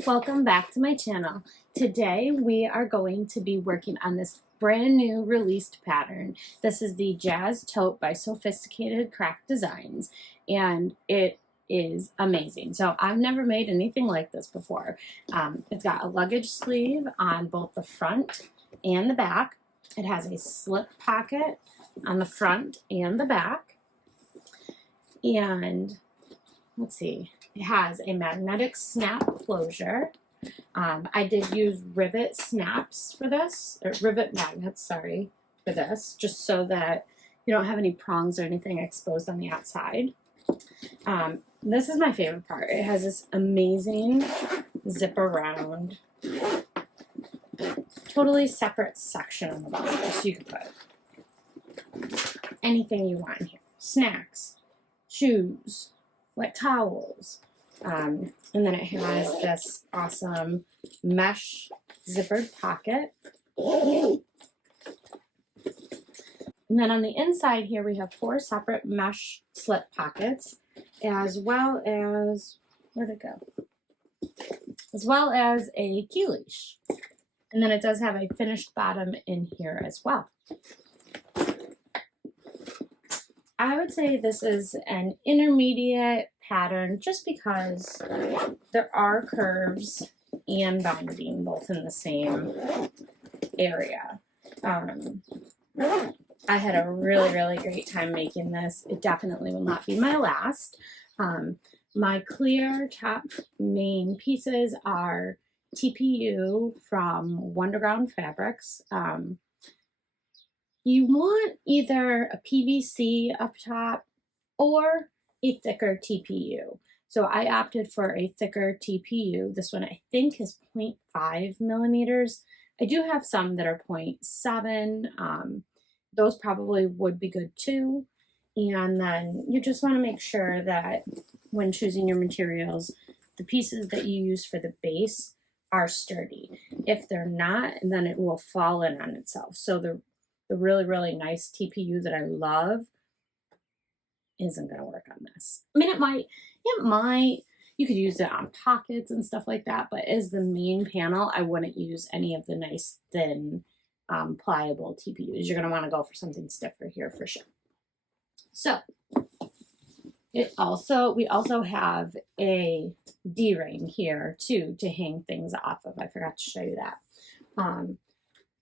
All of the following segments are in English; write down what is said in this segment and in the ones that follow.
Welcome back to my channel. Today we are going to be working on this brand new released pattern. This is the Jazz Tote by Sewfisticated Craft Designs, and it is amazing. So I've never made anything like this before. It's got a luggage sleeve on both the front and the back. It has a slip pocket on the front and the back. And let's see, it has a magnetic snap closure. I did use rivet snaps for this, or rivet magnets, sorry, for this, just so that you don't have any prongs or anything exposed on the outside. This is my favorite part. It has this amazing zip around, totally separate section on the bottom, so you can put anything you want in here. Snacks, shoes, wet towels, and then it has this awesome mesh zippered pocket. And then on the inside here we have 4 separate mesh slip pockets, as well as, where'd it go? As well as a key leash. And then it does have a finished bottom in here as well. I would say this is an intermediate pattern just because there are curves and binding both in the same area. I had a really great time making this. It definitely will not be my last. My clear top main pieces are TPU from Wonderground Fabrics. You want either a PVC up top or a thicker TPU. So I opted for a thicker TPU. This one I think is 0.5 millimeters. I do have some that are 0.7. Those probably would be good too. And then you just want to make sure that when choosing your materials, the pieces that you use for the base are sturdy. If they're not, then it will fall in on itself. So the really nice TPU that I love isn't going to work on this. I mean, it might, you could use it on pockets and stuff like that, but as the main panel, I wouldn't use any of the nice thin pliable TPUs. You're going to want to go for something stiffer here for sure. So we also have a D-ring here too to hang things off of. I forgot to show you that.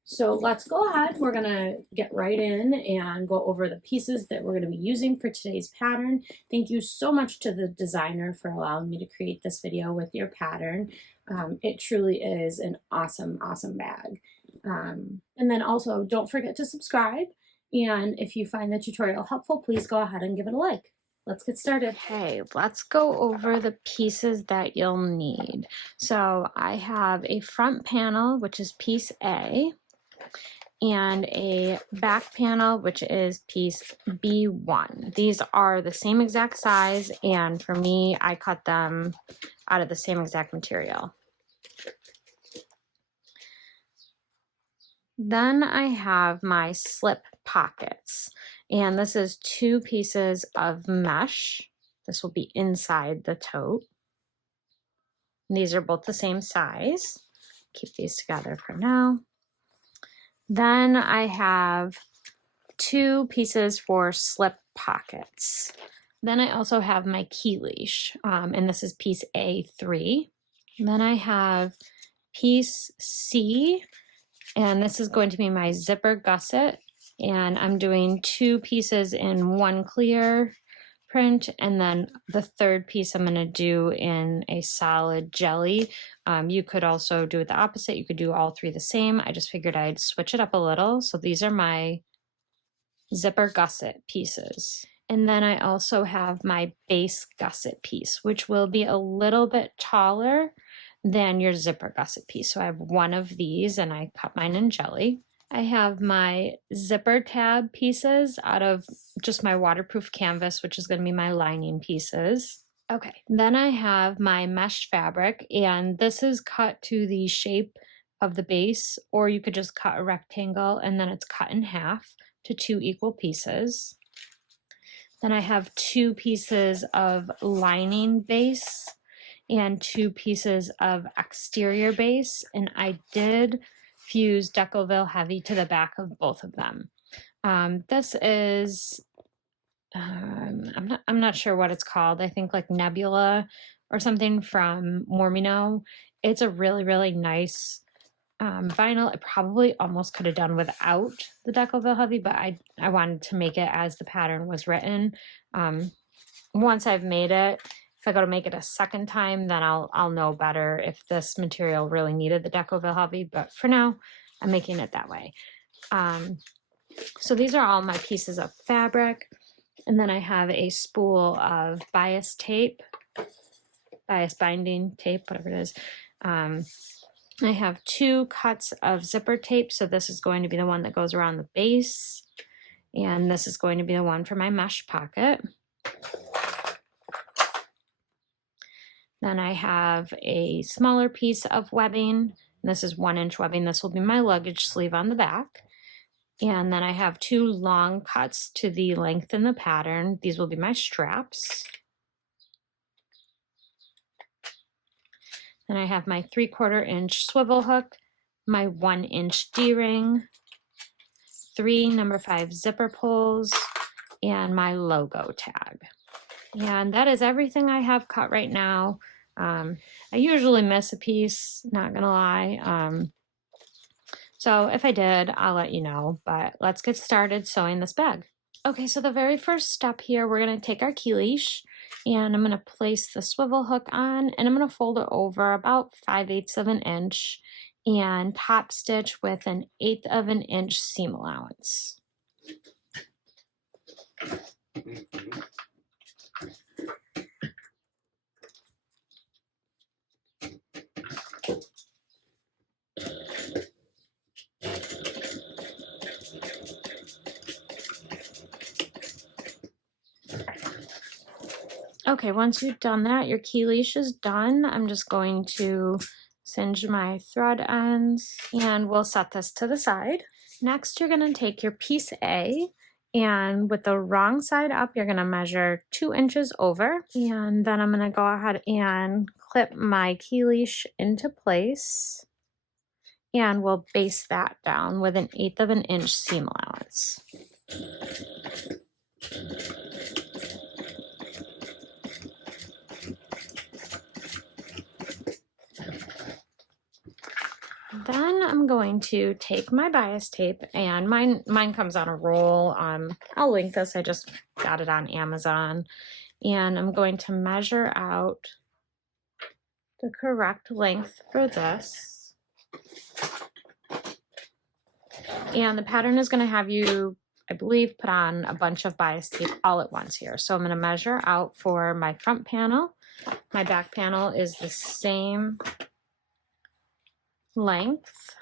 So let's go ahead. We're going to get right in and go over the pieces that we're going to be using for today's pattern. Thank you so much to the designer for allowing me to create this video with your pattern. It truly is an awesome bag. And then also don't forget to subscribe. And if you find the tutorial helpful, please go ahead and give it a like. Let's get started. Okay, let's go over the pieces that you'll need. So I have a front panel, which is piece A, and a back panel, which is piece B1. These are the same exact size, and for me, I cut them out of the same exact material. Then I have my slip pockets, and this is 2 pieces of mesh. This will be inside the tote. These are both the same size. Keep these together for now. Then I have 2 pieces for slip pockets. Then I also have my key leash, and this is piece A3. Then I have piece C, and this is going to be my zipper gusset, and I'm doing 2 pieces in 1 clear print, and then the 3rd piece I'm going to do in a solid jelly. You could also do it the opposite. You could do all 3 the same. I just figured I'd switch it up a little. So these are my zipper gusset pieces. And then I also have my base gusset piece, which will be a little bit taller than your zipper gusset piece. So I have 1 of these, and I cut mine in jelly. I have my zipper tab pieces out of just my waterproof canvas, which is going to be my lining pieces. Okay, then I have my mesh fabric, and this is cut to the shape of the base, or you could just cut a rectangle and then it's cut in half to 2 equal pieces. Then I have 2 pieces of lining base, and 2 pieces of exterior base, and I did fuse Decoville Heavy to the back of both of them. This is I'm not sure what it's called. I think like Nebula or something from Mormino. It's a really nice vinyl. I probably almost could have done without the Decoville Heavy, but I wanted to make it as the pattern was written. Once I've made it, if I go to make it a second time, then I'll know better if this material really needed the Decoville Heavy, but for now, I'm making it that way. So these are all my pieces of fabric. And then I have a spool of bias tape, bias binding tape, whatever it is. I have 2 cuts of zipper tape. So this is going to be the one that goes around the base. And this is going to be the one for my mesh pocket. Then I have a smaller piece of webbing. This is 1-inch webbing. This will be my luggage sleeve on the back. And then I have 2 long cuts to the length in the pattern. These will be my straps. Then I have my 3/4 inch swivel hook, my 1-inch D-ring, 3 number 5 zipper pulls, and my logo tag. And that is everything I have cut right now. I usually miss a piece, not gonna lie. So if I did, I'll let you know, but let's get started sewing this bag. Okay, so the very first step here, we're gonna take our key leash and I'm gonna place the swivel hook on and I'm gonna fold it over about 5/8 of an inch and top stitch with 1/8 of an inch seam allowance. Okay, once you've done that, your key leash is done. I'm just going to singe my thread ends and we'll set this to the side. Next, you're going to take your piece A and with the wrong side up, you're going to measure 2 inches over. And then I'm going to go ahead and clip my key leash into place. And we'll base that down with 1/8 of an inch seam allowance. Then I'm going to take my bias tape and mine comes on a roll. I'll link this. I just got it on Amazon. And I'm going to measure out the correct length for this. And the pattern is going to have you, I believe, put on a bunch of bias tape all at once here. So I'm going to measure out for my front panel. My back panel is the same length.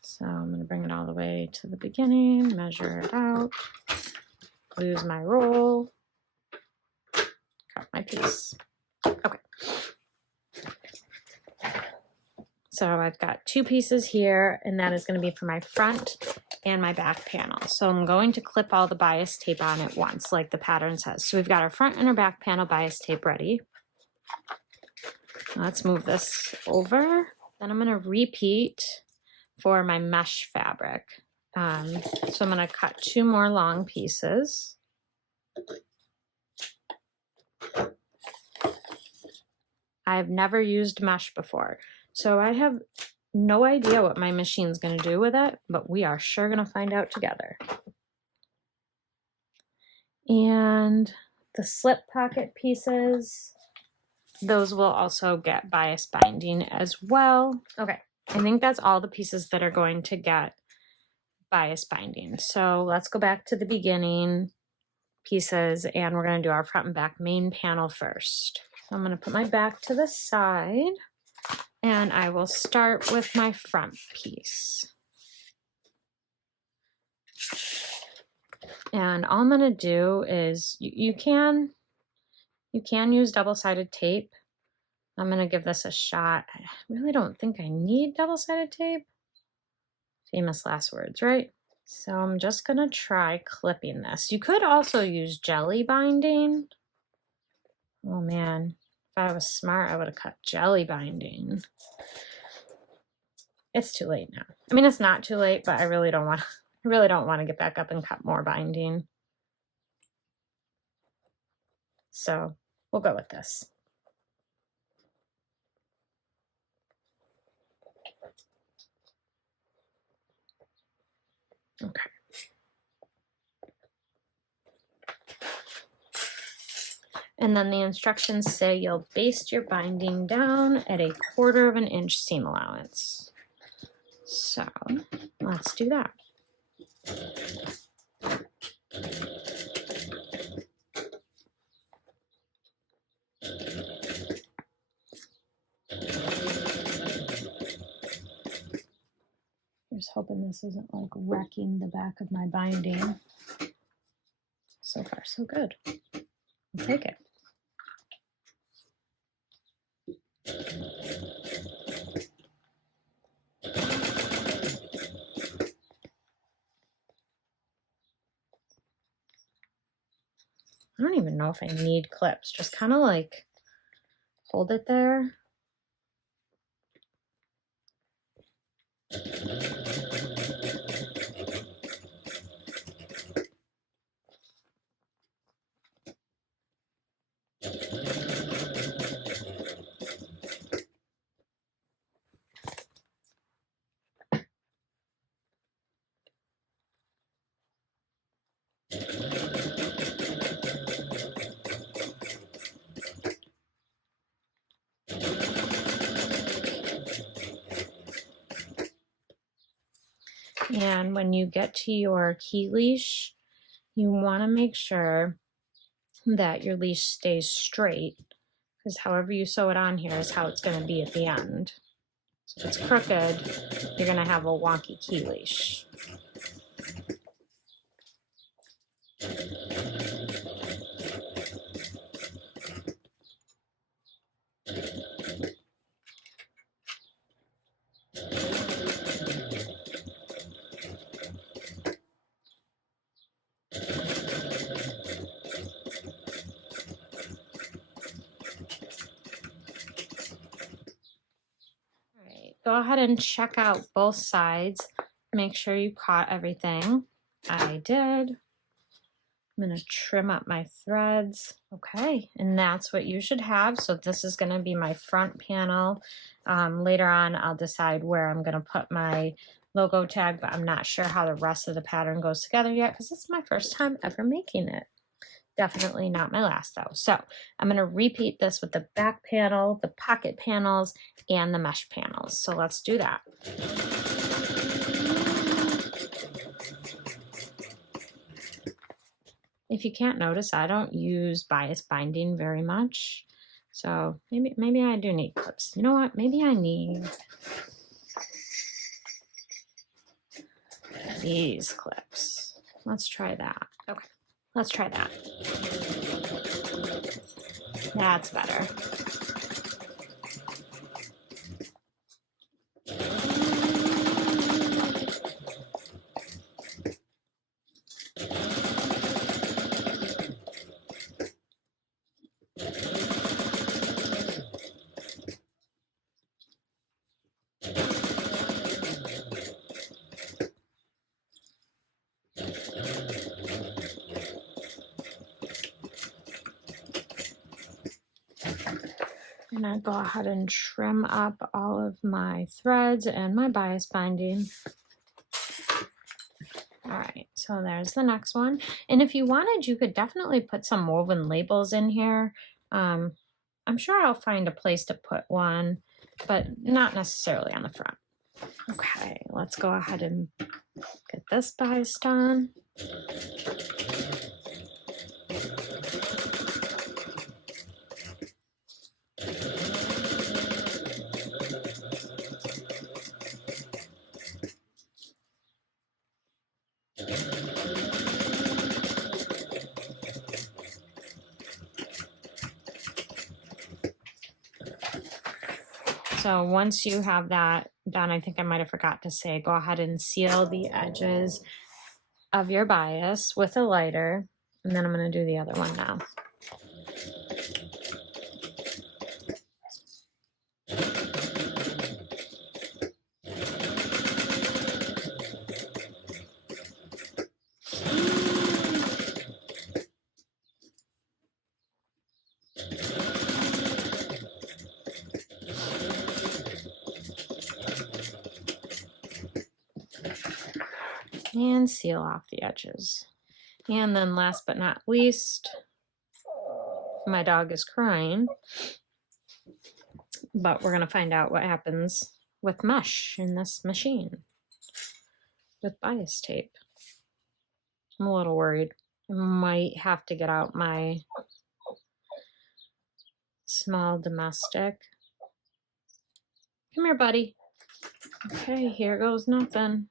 So I'm going to bring it all the way to the beginning, measure it out, lose my roll, cut my piece. Okay. So I've got 2 pieces here, and that is going to be for my front and my back panel. So I'm going to clip all the bias tape on at once, like the pattern says. So we've got our front and our back panel bias tape ready. Let's move this over. Then I'm going to repeat for my mesh fabric. So I'm going to cut 2 more long pieces. I've never used mesh before, so I have no idea what my machine's going to do with it, but we are sure going to find out together. And the slip pocket pieces, those will also get bias binding as well. Okay, I think that's all the pieces that are going to get bias binding. So let's go back to the beginning pieces and we're going to do our front and back main panel first. So I'm going to put my back to the side and I will start with my front piece. And all I'm going to do is you can use double-sided tape. I'm going to give this a shot. I really don't think I need double-sided tape. Famous last words, right? So I'm just going to try clipping this. You could also use jelly binding. Oh man, I was smart, I would have cut jelly binding. It's too late now. I mean, it's not too late, but I really don't want to get back up and cut more binding. So we'll go with this. Okay. And then the instructions say you'll baste your binding down at 1/4 inch seam allowance. So let's do that. Just hoping this isn't like wrecking the back of my binding. So far, so good. I'll take it. I don't even know if I need clips. Just kind of like hold it there. And when you get to your key leash, you want to make sure that your leash stays straight, because however you sew it on here is how it's going to be at the end. So if it's crooked, you're going to have a wonky key leash. Go ahead and check out both sides. Make sure you caught everything. I did. I'm going to trim up my threads. Okay, and that's what you should have. So this is going to be my front panel. Later on, I'll decide where I'm going to put my logo tag, but I'm not sure how the rest of the pattern goes together yet because it's my first time ever making it. Definitely not my last though. So I'm going to repeat this with the back panel, the pocket panels, and the mesh panels. So let's do that. If you can't notice, I don't use bias binding very much. So maybe I do need clips. You know what? Maybe I need these clips. Let's try that. Okay, let's try that. That's better. And I go ahead and trim up all of my threads and my bias binding. All right, so there's the next one. And if you wanted, you could definitely put some woven labels in here. I'm sure I'll find a place to put one, but not necessarily on the front. Okay, let's go ahead and get this biased on. So once you have that done, I think I might have forgot to say, go ahead and seal the edges of your bias with a lighter. And then I'm going to do the other one now. and seal off the edges. And then last but not least, my dog is crying, but we're gonna find out what happens with mesh in this machine with bias tape. I'm a little worried. I might have to get out my small domestic. Come here, buddy. Okay, here goes nothing.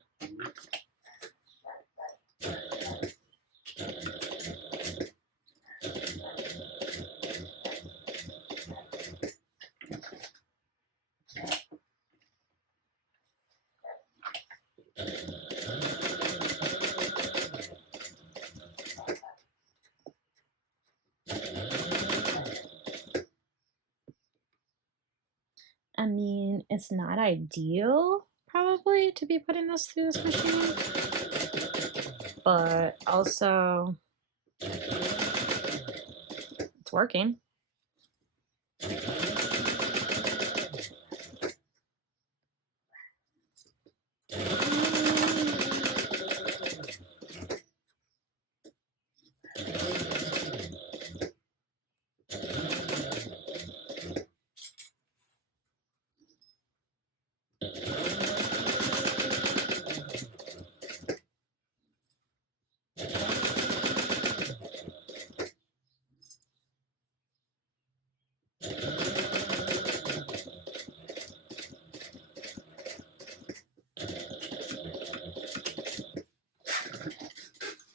I mean, it's not ideal, probably, to be putting this through this machine, but also it's working.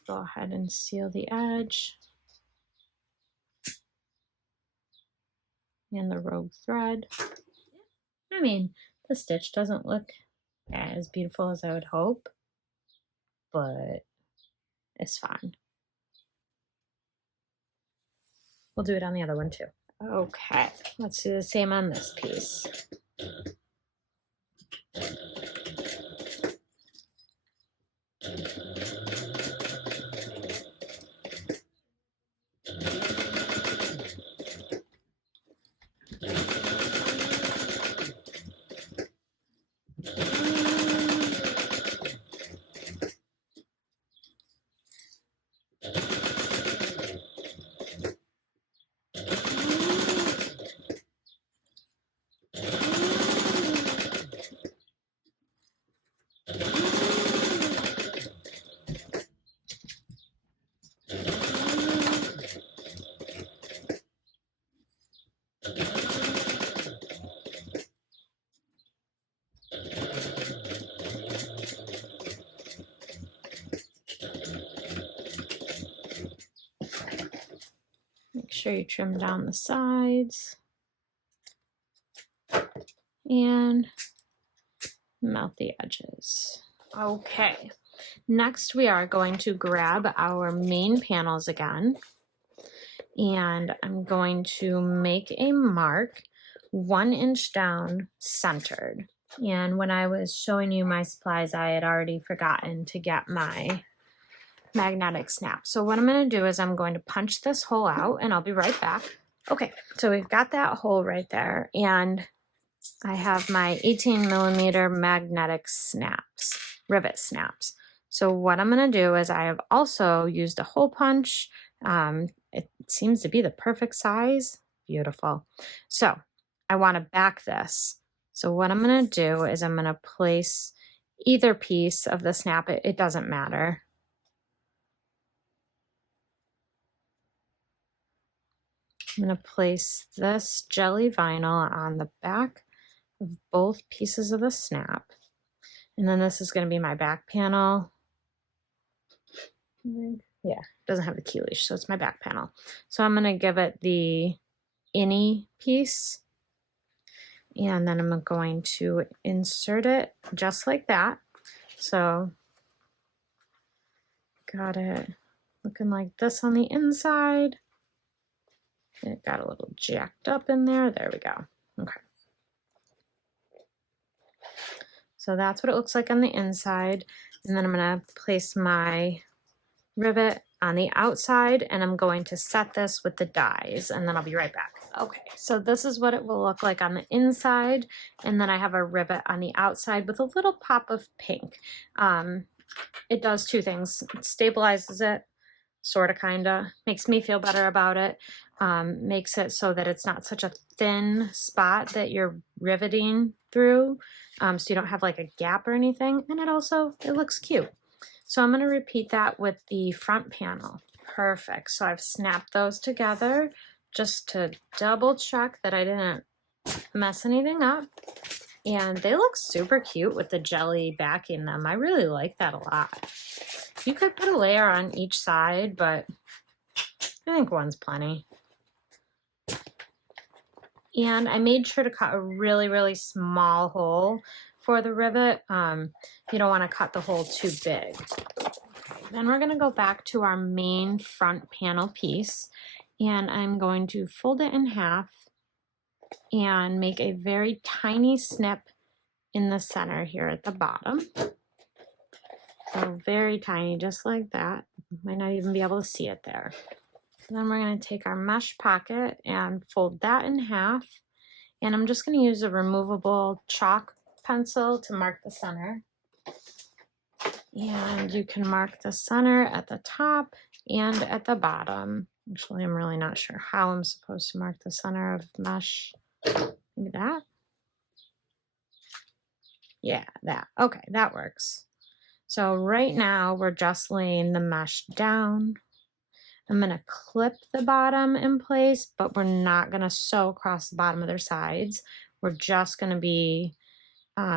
Go ahead and seal the edge and the rogue thread. I mean, the stitch doesn't look as beautiful as I would hope, but it's fine. We'll do it on the other one too. Okay, let's do the same on this piece. Make sure you trim down the sides and mount the edges. Okay, next we are going to grab our main panels again, and I'm going to make a mark 1 inch down centered. And when I was showing you my supplies, I had already forgotten to get my magnetic snap. So what I'm going to do is I'm going to punch this hole out and I'll be right back. Okay, so we've got that hole right there, and I have my 18mm magnetic snaps, rivet snaps. So what I'm going to do is I have also used a hole punch. It seems to be the perfect size. Beautiful. So I want to back this. So what I'm going to do is I'm going to place either piece of the snap. It doesn't matter. I'm going to place this jelly vinyl on the back of both pieces of the snap. And then this is going to be my back panel. Yeah, it doesn't have the key leash, so it's my back panel. So I'm going to give it the innie piece. And then I'm going to insert it just like that. So got it looking like this on the inside. It got a little jacked up in there. There we go. Okay. So that's what it looks like on the inside. And then I'm going to place my rivet on the outside, and I'm going to set this with the dies, and then I'll be right back. Okay, so this is what it will look like on the inside, and then I have a rivet on the outside with a little pop of pink. it does two things. It stabilizes it, sort of, kind of. Makes me feel better about it. Makes it so that it's not such a thin spot that you're riveting through. So you don't have like a gap or anything. And it looks cute. So I'm going to repeat that with the front panel. Perfect. So I've snapped those together just to double check that I didn't mess anything up. And they look super cute with the jelly backing them. I really like that a lot. You could put a layer on each side, but I think one's plenty. And I made sure to cut a really, really small hole for the rivet. You don't want to cut the hole too big. Then we're going to go back to our main front panel piece, and I'm going to fold it in half and make a very tiny snip in the center here at the bottom. So very tiny, just like that. Might not even be able to see it there. Then we're going to take our mesh pocket and fold that in half. And I'm just going to use a removable chalk pencil to mark the center. And you can mark the center at the top and at the bottom. Actually, I'm really not sure how I'm supposed to mark the center of mesh. Maybe that? Yeah, that. Okay, that works. So right now we're just laying the mesh down. I'm going to clip the bottom in place, but we're not going to sew across the bottom of their sides. We're just going to be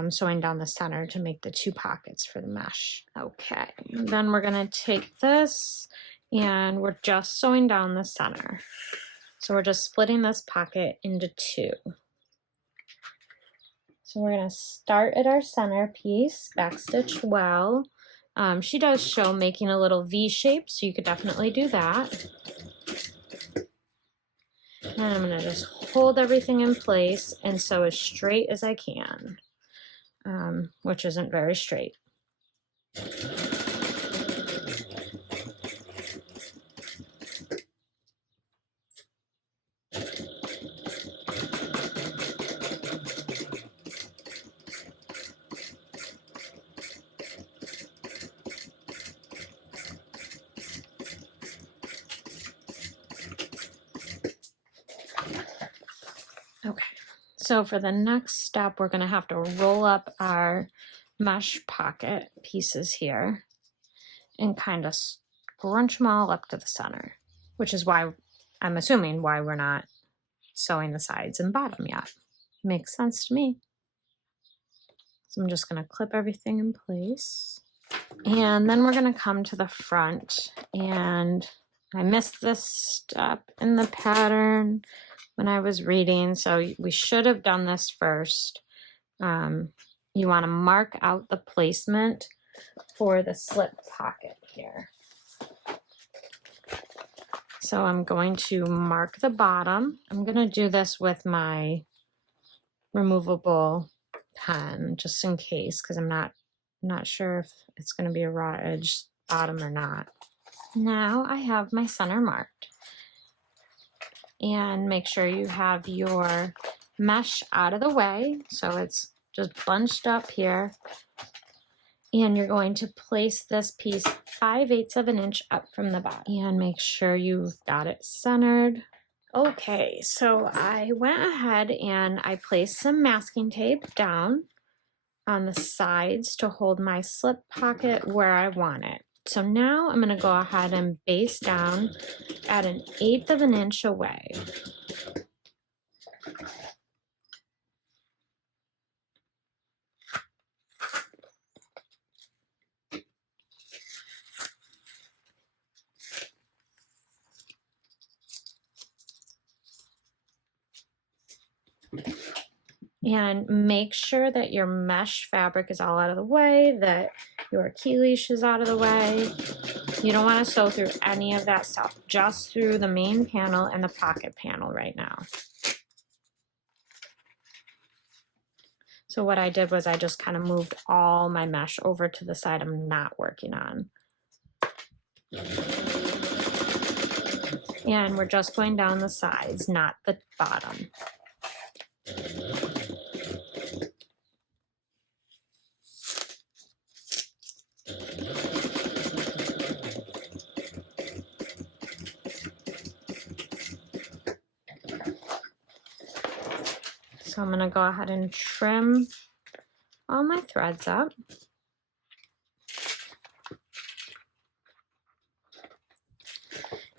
sewing down the center to make the two pockets for the mesh. Okay, and then we're going to take this and we're just sewing down the center. So we're just splitting this pocket into two. So we're going to start at our center piece, backstitch well. She does show making a little V shape, so you could definitely do that. And I'm going to just hold everything in place and sew as straight as I can, which isn't very straight. Okay, so for the next step, we're going to have to roll up our mesh pocket pieces here and kind of scrunch them all up to the center, which is why I'm assuming why we're not sewing the sides and bottom yet. Makes sense to me. So I'm just going to clip everything in place. And then we're going to come to the front, and I missed this step in the pattern when I was reading, so we should have done this first. You want to mark out the placement for the slip pocket here. So I'm going to mark the bottom. I'm going to do this with my removable pen just in case, because I'm not sure if it's going to be a raw edge bottom or not. Now I have my center marked. And make sure you have your mesh out of the way, so it's just bunched up here. And you're going to place this piece 5/8 of an inch up from the bottom. And make sure you've got it centered. Okay, so I went ahead and I placed some masking tape down on the sides to hold my slip pocket where I want it. So now I'm going to go ahead and base down at 1/8 of an inch away. And make sure that your mesh fabric is all out of the way, that your key leash is out of the way. You don't want to sew through any of that stuff, just through the main panel and the pocket panel right now. So what I did was I just kind of moved all my mesh over to the side I'm not working on. And we're just going down the sides, not the bottom. So I'm gonna go ahead and trim all my threads up.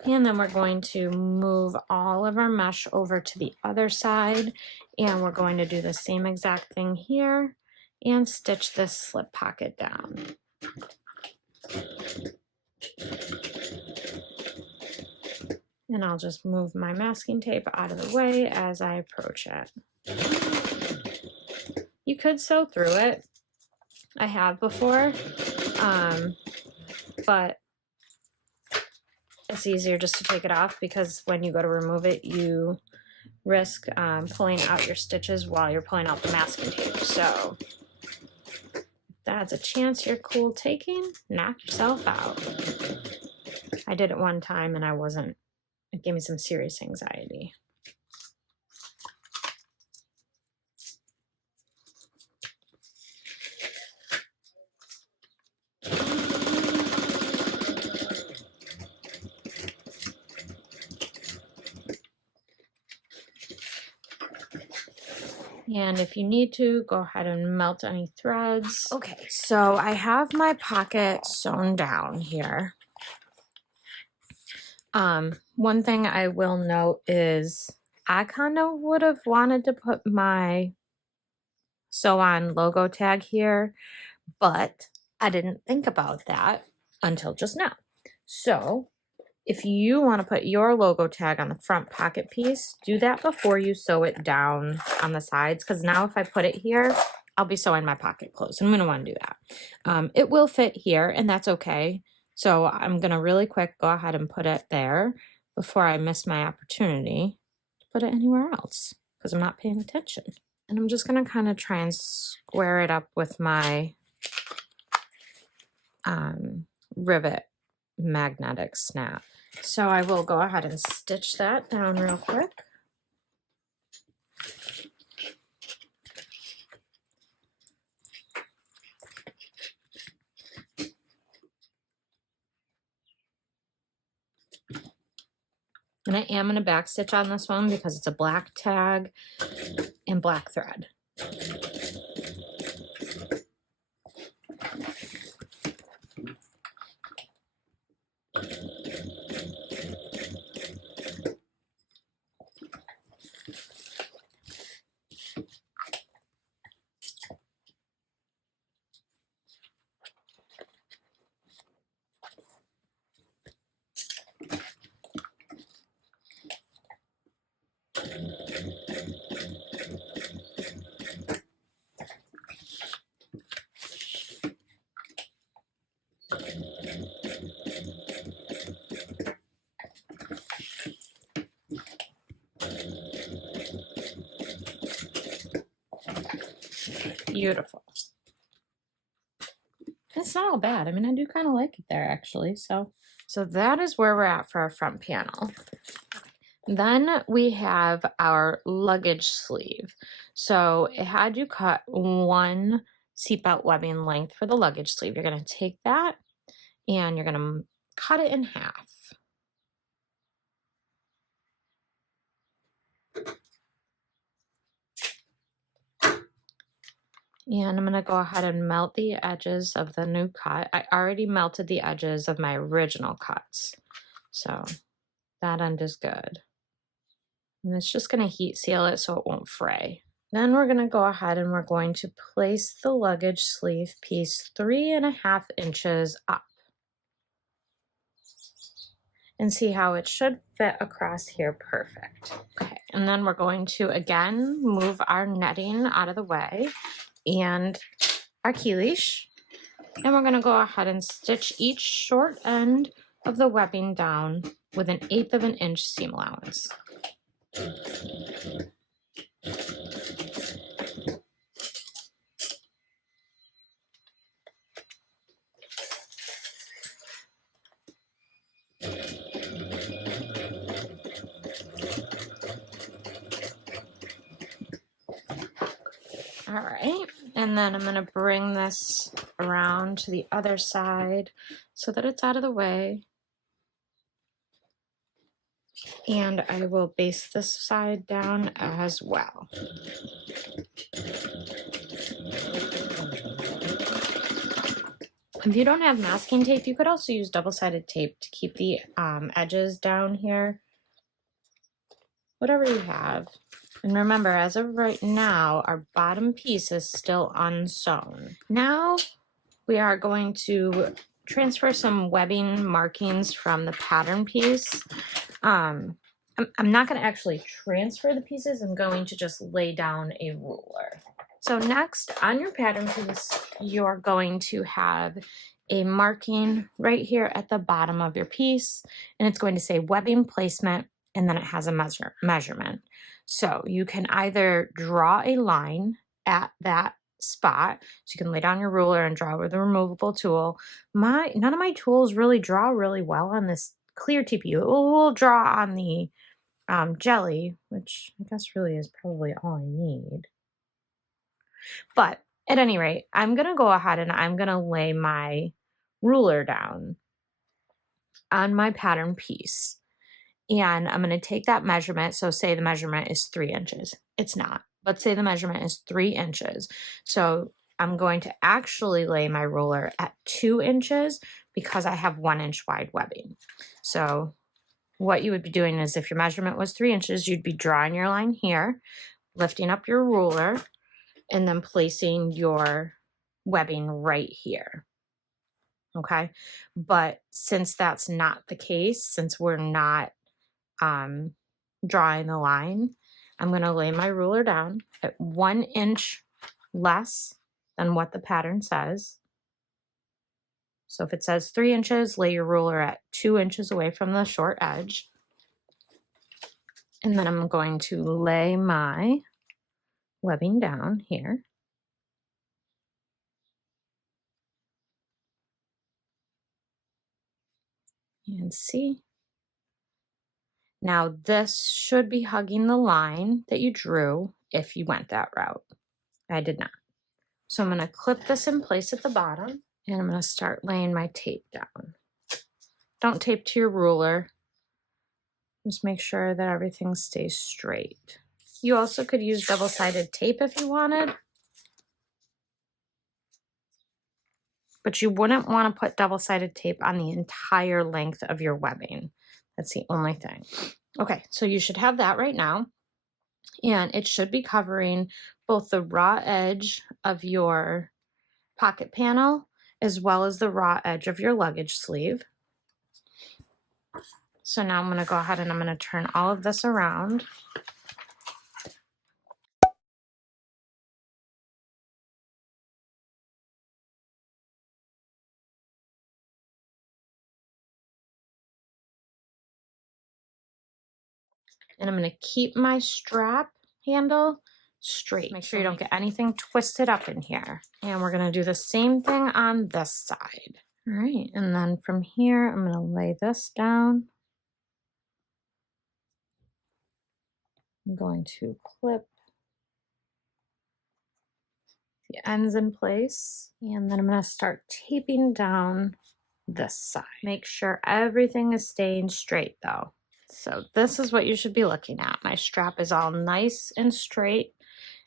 And then we're going to move all of our mesh over to the other side, and we're going to do the same exact thing here and stitch this slip pocket down. And I'll just move my masking tape out of the way as I approach it. You could sew through it. I have before, but it's easier just to take it off because when you go to remove it, you risk pulling out your stitches while you're pulling out the masking tape. So if that's a chance you're cool taking, knock yourself out. I did it one time and it gave me some serious anxiety. And if you need to, go ahead and melt any threads. Okay, so I have my pocket sewn down here. One thing I will note is I kind of would have wanted to put my sew on logo tag here, but I didn't think about that until just now. So if you want to put your logo tag on the front pocket piece, do that before you sew it down on the sides, because now if I put it here, I'll be sewing my pocket closed. I'm going to want to do that. It will fit here, and that's okay. So I'm going to really quick go ahead and put it there before I miss my opportunity to put it anywhere else, because I'm not paying attention. And I'm just going to kind of try and square it up with my rivet magnetic snap. So I will go ahead and stitch that down real quick. And I am going to back stitch on this one because it's a black tag and black thread. Beautiful. It's not all bad. I mean, I do kind of like it there actually. So that is where we're at for our front panel. Then we have our luggage sleeve. So it had you cut 1 seatbelt webbing length for the luggage sleeve. You're going to take that and you're going to cut it in half. And I'm going to go ahead and melt the edges of the new cut. I already melted the edges of my original cuts. So that end is good. And it's just going to heat seal it so it won't fray. Then we're going to go ahead and we're going to place the luggage sleeve piece 3.5 inches up. And see how it should fit across here perfect. Okay, and then we're going to again move our netting out of the way and our key leash. And we're going to go ahead and stitch each short end of the webbing down with 1/8 of an inch seam allowance. All right, and then I'm going to bring this around to the other side so that it's out of the way. And I will base this side down as well. If you don't have masking tape, you could also use double-sided tape to keep the edges down here. Whatever you have. And remember, as of right now, our bottom piece is still unsewn. Now we are going to transfer some webbing markings from the pattern piece. I'm not going to actually transfer the pieces. I'm going to just lay down a ruler. So next, on your pattern piece, you're going to have a marking right here at the bottom of your piece, and it's going to say webbing placement, and then it has a measurement. So you can either draw a line at that spot, so you can lay down your ruler and draw with a removable tool. None of my tools really draw really well on this clear TPU. It will draw on the jelly, which I guess really is probably all I need. But at any rate, I'm going to go ahead and I'm going to lay my ruler down on my pattern piece. And I'm going to take that measurement. So say the measurement is 3 inches. It's not. Let's say the measurement is 3 inches. So I'm going to actually lay my ruler at 2 inches because I have 1 inch wide webbing. So what you would be doing is if your measurement was 3 inches, you'd be drawing your line here, lifting up your ruler, and then placing your webbing right here. Okay. But since that's not the case, since we're not drawing the line, I'm going to lay my ruler down at 1 inch less than what the pattern says. So if it says 3 inches, lay your ruler at 2 inches away from the short edge. And then I'm going to lay my webbing down here. And see. Now this should be hugging the line that you drew if you went that route. I did not. So I'm going to clip this in place at the bottom, and I'm going to start laying my tape down. Don't tape to your ruler. Just make sure that everything stays straight. You also could use double-sided tape if you wanted, but you wouldn't want to put double-sided tape on the entire length of your webbing. That's the only thing. Okay, so you should have that right now, and it should be covering both the raw edge of your pocket panel as well as the raw edge of your luggage sleeve. So now I'm going to go ahead and I'm going to turn all of this around. And I'm going to keep my strap handle straight. Make sure you don't get anything twisted up in here. And we're going to do the same thing on this side. All right, and then from here, I'm going to lay this down. I'm going to clip the ends in place, and then I'm going to start taping down this side. Make sure everything is staying straight though. So this is what you should be looking at. My strap is all nice and straight.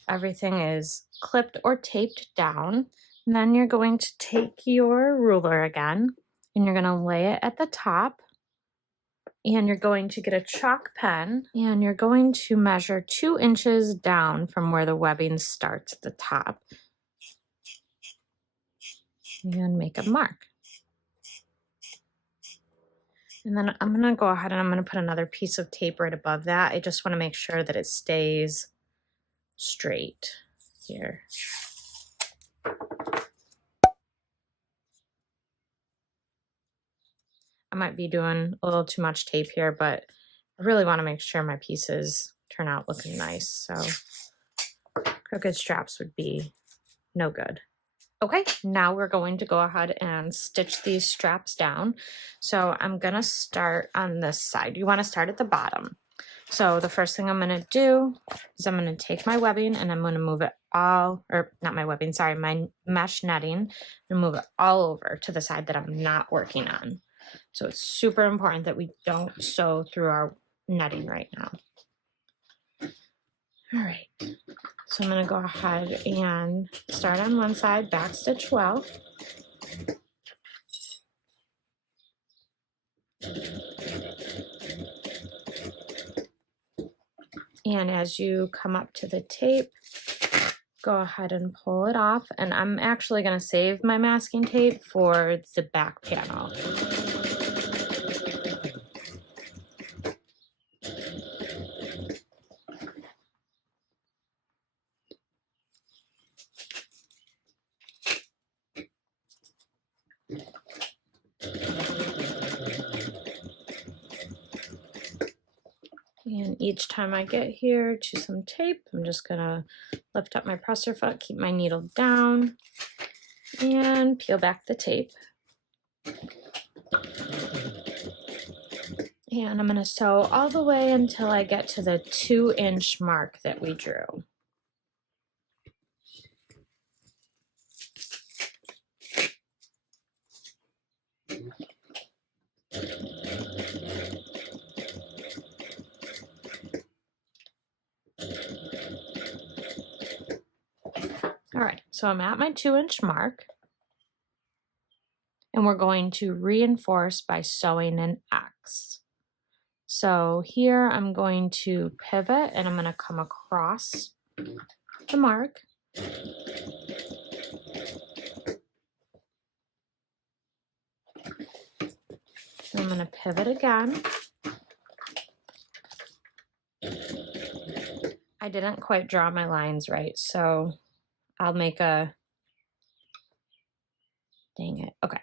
Everything is clipped or taped down. And then you're going to take your ruler again, and you're going to lay it at the top. And you're going to get a chalk pen, and you're going to measure 2 inches down from where the webbing starts at the top. And make a mark. And then I'm going to go ahead and I'm going to put another piece of tape right above that. I just want to make sure that it stays straight here. I might be doing a little too much tape here, but I really want to make sure my pieces turn out looking nice. So crooked straps would be no good. Okay, now we're going to go ahead and stitch these straps down. So I'm going to start on this side. You want to start at the bottom. So the first thing I'm going to do is I'm going to take my webbing and I'm going to move it all, or not my webbing, sorry, my mesh netting, and move it all over to the side that I'm not working on. So it's super important that we don't sew through our netting right now. All right, so I'm going to go ahead and start on one side, back stitch well. And as you come up to the tape, go ahead and pull it off. And I'm actually going to save my masking tape for the back panel. And each time I get here to some tape, I'm just gonna lift up my presser foot, keep my needle down, and peel back the tape. And I'm gonna sew all the way until I get to the 2-inch mark that we drew. All right, so I'm at my 2-inch mark, and we're going to reinforce by sewing an X. So here I'm going to pivot and I'm going to come across the mark. I'm going to pivot again. I didn't quite draw my lines right, so I'll make a, dang it, okay.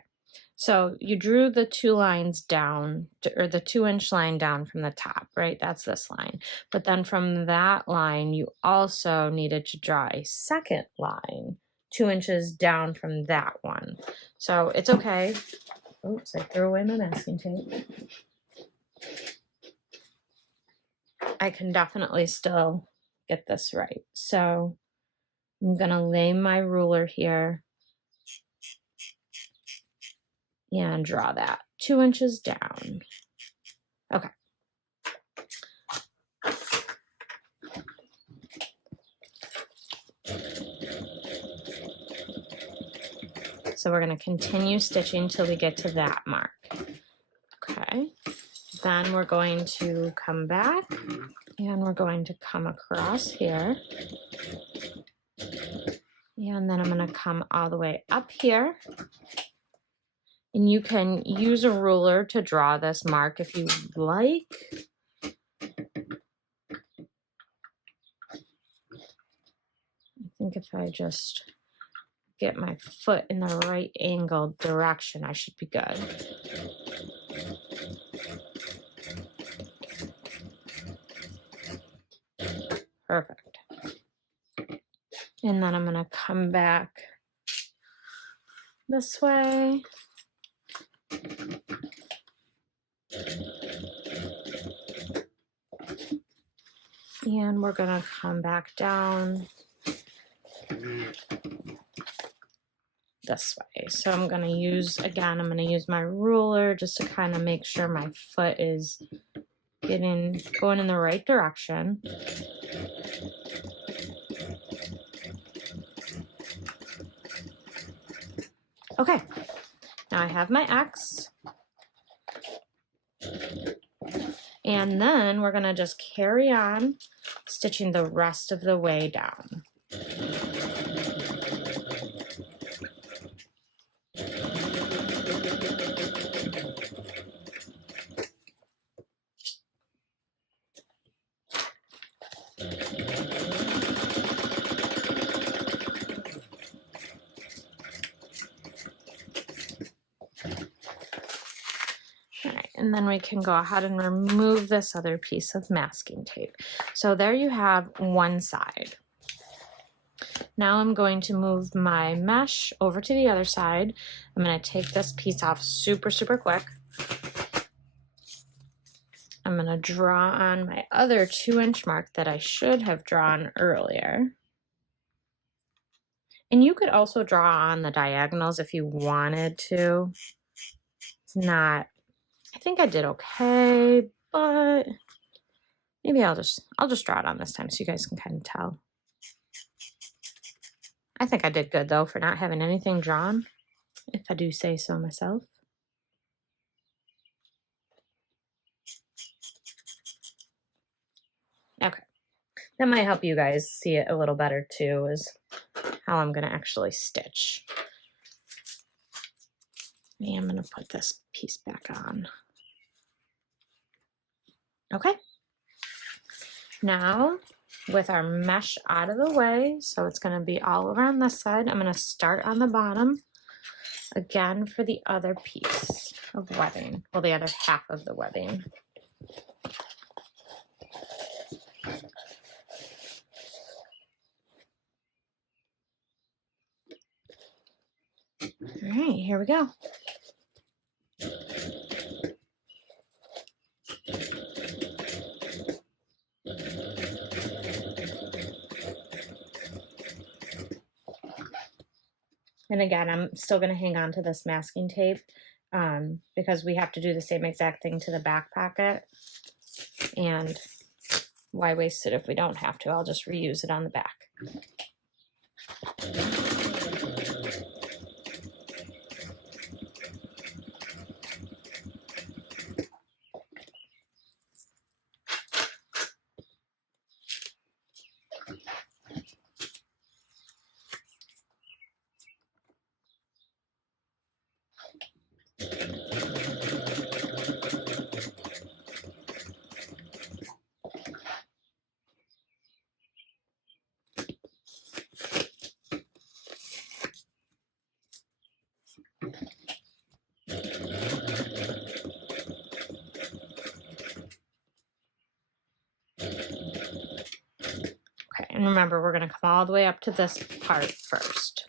So you drew the 2 lines down, or the 2-inch line down from the top, right? That's this line. But then from that line, you also needed to draw a second line, 2 inches down from that one. So it's okay. Oops, I threw away my masking tape. I can definitely still get this right. So I'm gonna lay my ruler here and draw that 2 inches down. Okay. So we're going to continue stitching till we get to that mark. Okay. Then we're going to come back and we're going to come across here. And then I'm going to come all the way up here. And you can use a ruler to draw this mark if you like. I think if I just get my foot in the right angled direction, I should be good. Perfect. And then I'm going to come back this way. And we're going to come back down this way. So I'm going to use, again, I'm going to use my ruler just to kind of make sure my foot is going in the right direction. Okay, now I have my X. And then we're going to just carry on stitching the rest of the way down. And then we can go ahead and remove this other piece of masking tape. So there you have one side. Now I'm going to move my mesh over to the other side. I'm going to take this piece off super, super quick. I'm going to draw on my other 2-inch mark that I should have drawn earlier. And you could also draw on the diagonals if you wanted to. It's not, I think I did okay, but Maybe I'll just draw it on this time so you guys can kind of tell. I think I did good though for not having anything drawn, if I do say so myself. Okay, that might help you guys see it a little better too, is how I'm going to actually stitch. And I'm going to put this piece back on. Okay. Now, with our mesh out of the way, so it's going to be all over on this side, I'm going to start on the bottom again for the other piece of webbing, well, the other half of the webbing. All right, here we go. And again, I'm still going to hang on to this masking tape because we have to do the same exact thing to the back pocket. And why waste it if we don't have to? I'll just reuse it on the back. Okay, and remember, we're going to come all the way up to this part first.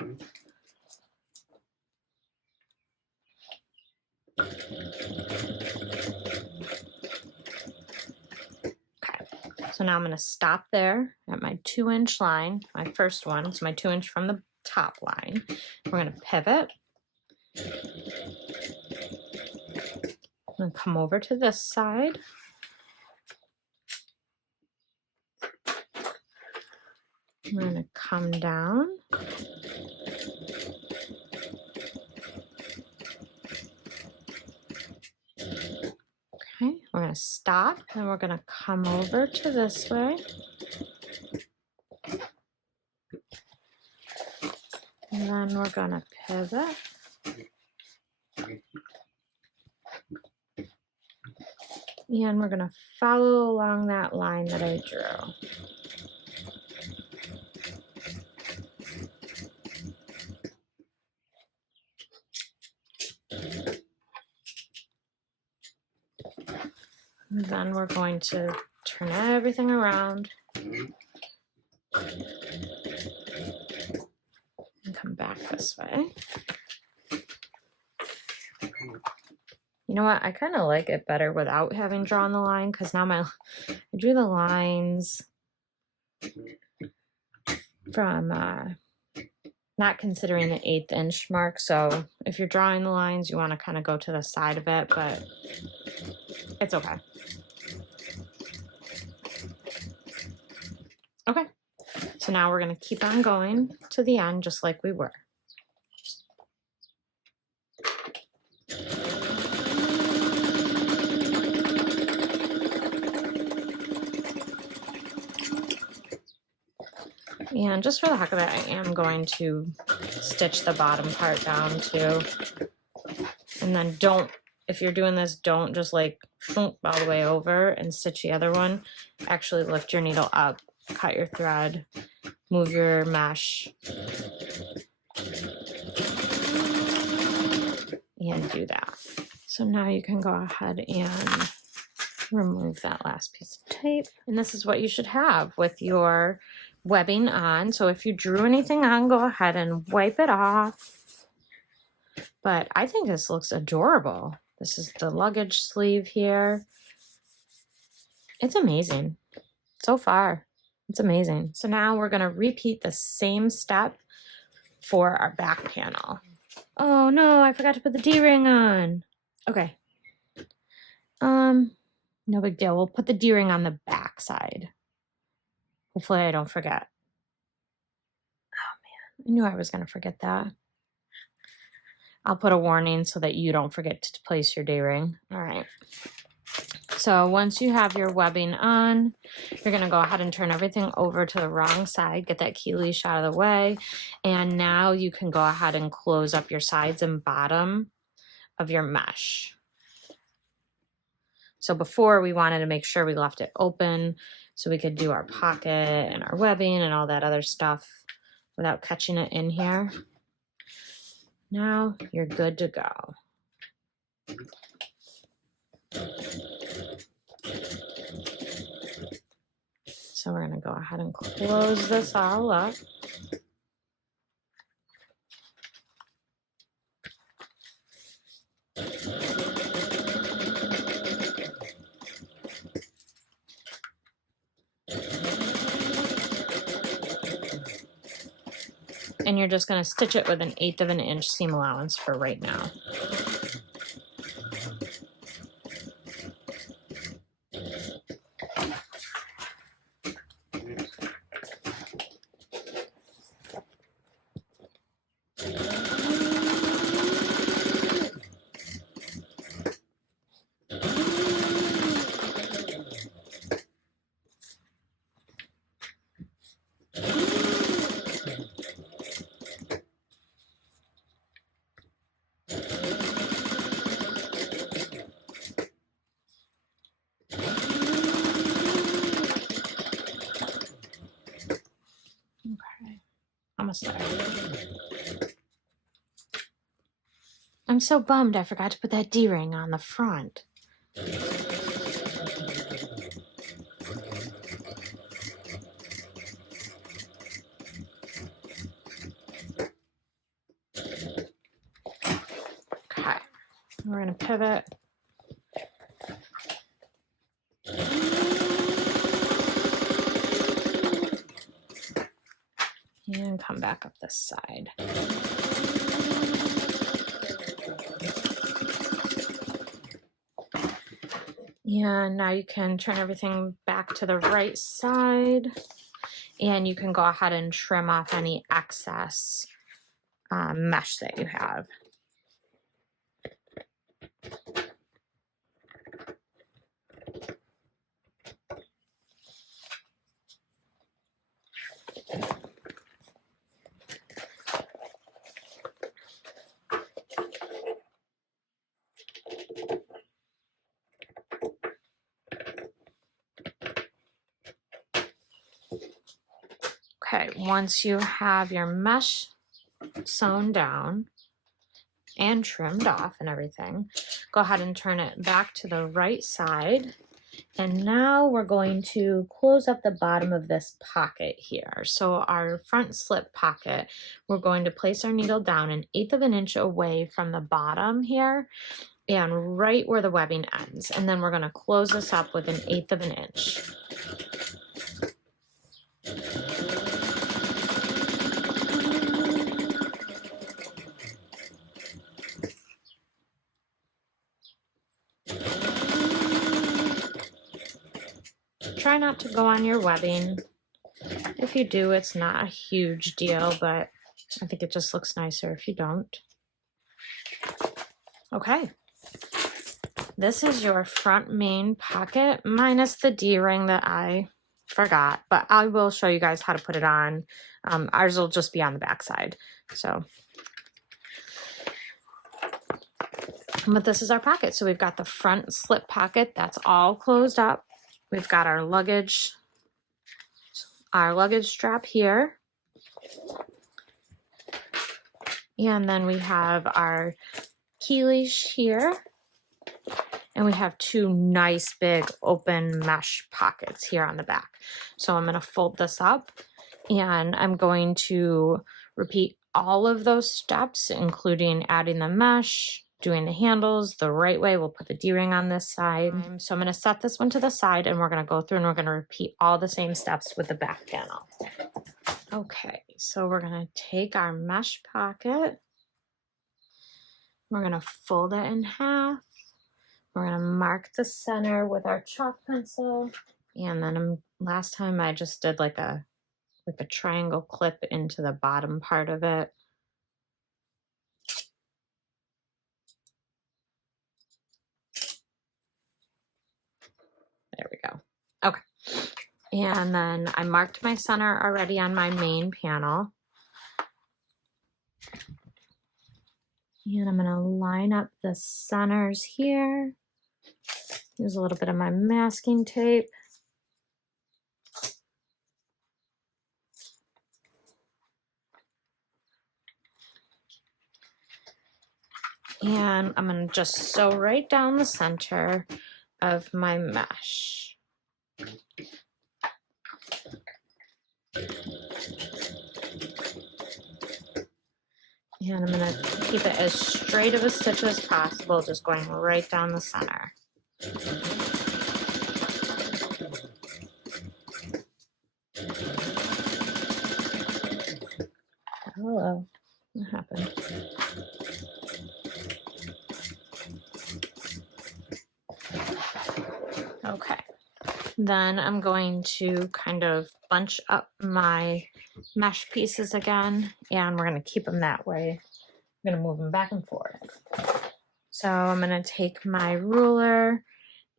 So now I'm going to stop there at my 2-inch line, my first one. It's my 2-inch from the top line. We're going to pivot. I'm going to come over to this side. I'm going to come down. Okay, we're going to stop and we're going to come over to this way. And then we're going to pivot. And we're going to follow along that line that I drew. And then we're going to turn everything around and come back this way. You know what? I kind of like it better without having drawn the line, because now I drew the lines from not considering the 1/8 inch mark. So if you're drawing the lines, you want to kind of go to the side of it, but it's okay. Okay, so now we're going to keep on going to the end just like we were. And just for the heck of it, I am going to stitch the bottom part down too. And then don't, if you're doing this, don't just like all the way over and stitch the other one. Actually lift your needle up, cut your thread, move your mesh, and do that. So now you can go ahead and remove that last piece of tape. And this is what you should have with your webbing on. So if you drew anything on, go ahead and wipe it off. But I think this looks adorable. This is the luggage sleeve here. It's amazing. So far, it's amazing. So now we're going to repeat the same step for our back panel. Oh no, I forgot to put the D-ring on. Okay. No big deal. We'll put the D-ring on the back side. Hopefully I don't forget. Oh man, I knew I was gonna forget that. I'll put a warning so that you don't forget to place your D-ring. All right. So once you have your webbing on, you're gonna go ahead and turn everything over to the wrong side, get that key leash out of the way. And now you can go ahead and close up your sides and bottom of your mesh. So before we wanted to make sure we left it open so we could do our pocket and our webbing and all that other stuff without catching it in here. Now you're good to go. So we're going to go ahead and close this all up. And you're just going to stitch it with 1/8 of an inch seam allowance for right now. Okay, almost there. I'm so bummed I forgot to put that D-ring on the front. Okay, we're going to pivot. And come back up this side. And now you can turn everything back to the right side, and you can go ahead and trim off any excess mesh that you have. Okay, once you have your mesh sewn down and trimmed off and everything, go ahead and turn it back to the right side. And now we're going to close up the bottom of this pocket here. So our front slip pocket, we're going to place our needle down 1/8 of an inch away from the bottom here and right where the webbing ends. And then we're going to close this up with 1/8 of an inch. Try not to go on your webbing. If you do, it's not a huge deal, but I think it just looks nicer if you don't. Okay. This is your front main pocket minus the D-ring that I forgot, but I will show you guys how to put it on. Ours will just be on the back side. So, but this is our pocket. So we've got the front slip pocket that's all closed up. We've got our luggage strap here. And then we have our key leash here. And we have 2 nice big open mesh pockets here on the back. So I'm going to fold this up and I'm going to repeat all of those steps, including adding the mesh, doing the handles the right way. We'll put the D-ring on this side. So I'm going to set this one to the side and we're going to go through and we're going to repeat all the same steps with the back panel. Okay, so we're going to take our mesh pocket. We're going to fold it in half. We're gonna mark the center with our chalk pencil. And then last time I just did like a triangle clip into the bottom part of it. There we go. Okay. And then I marked my center already on my main panel. And I'm gonna line up the centers here. Use a little bit of my masking tape. And I'm gonna just sew right down the center of my mesh. And I'm gonna keep it as straight of a stitch as possible, just going right down the center. Hello, what happened? Okay, then I'm going to kind of bunch up my mesh pieces again, and we're gonna keep them that way. I'm gonna move them back and forth. So I'm gonna take my ruler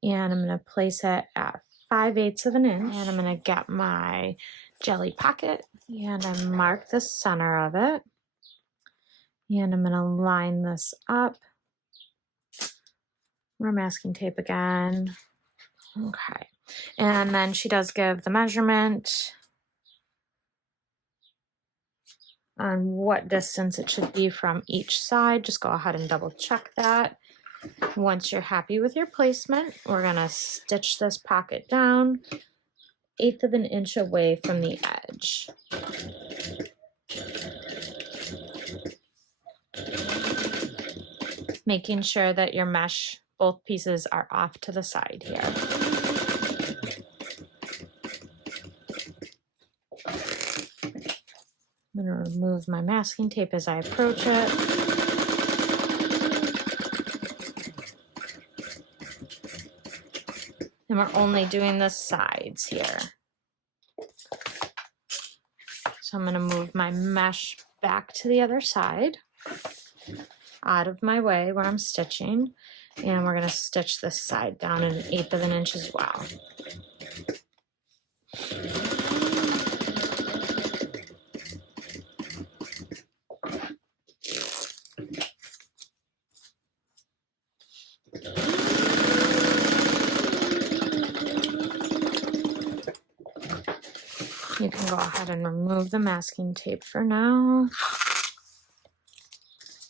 and I'm gonna place it at 5/8 of an inch, and I'm gonna get my jelly pocket and I mark the center of it, and I'm gonna line this up. More masking tape again. Okay, and then she does give the measurement on what distance it should be from each side. Just go ahead and double check that. Once you're happy with your placement, we're gonna stitch this pocket down 1/8 of an inch away from the edge. Making sure that your mesh, both pieces are off to the side here. I'm gonna remove my masking tape as I approach it. And we're only doing the sides here. So I'm gonna move my mesh back to the other side, out of my way where I'm stitching, and we're gonna stitch this side down 1/8 of an inch as well. You can go ahead and remove the masking tape for now.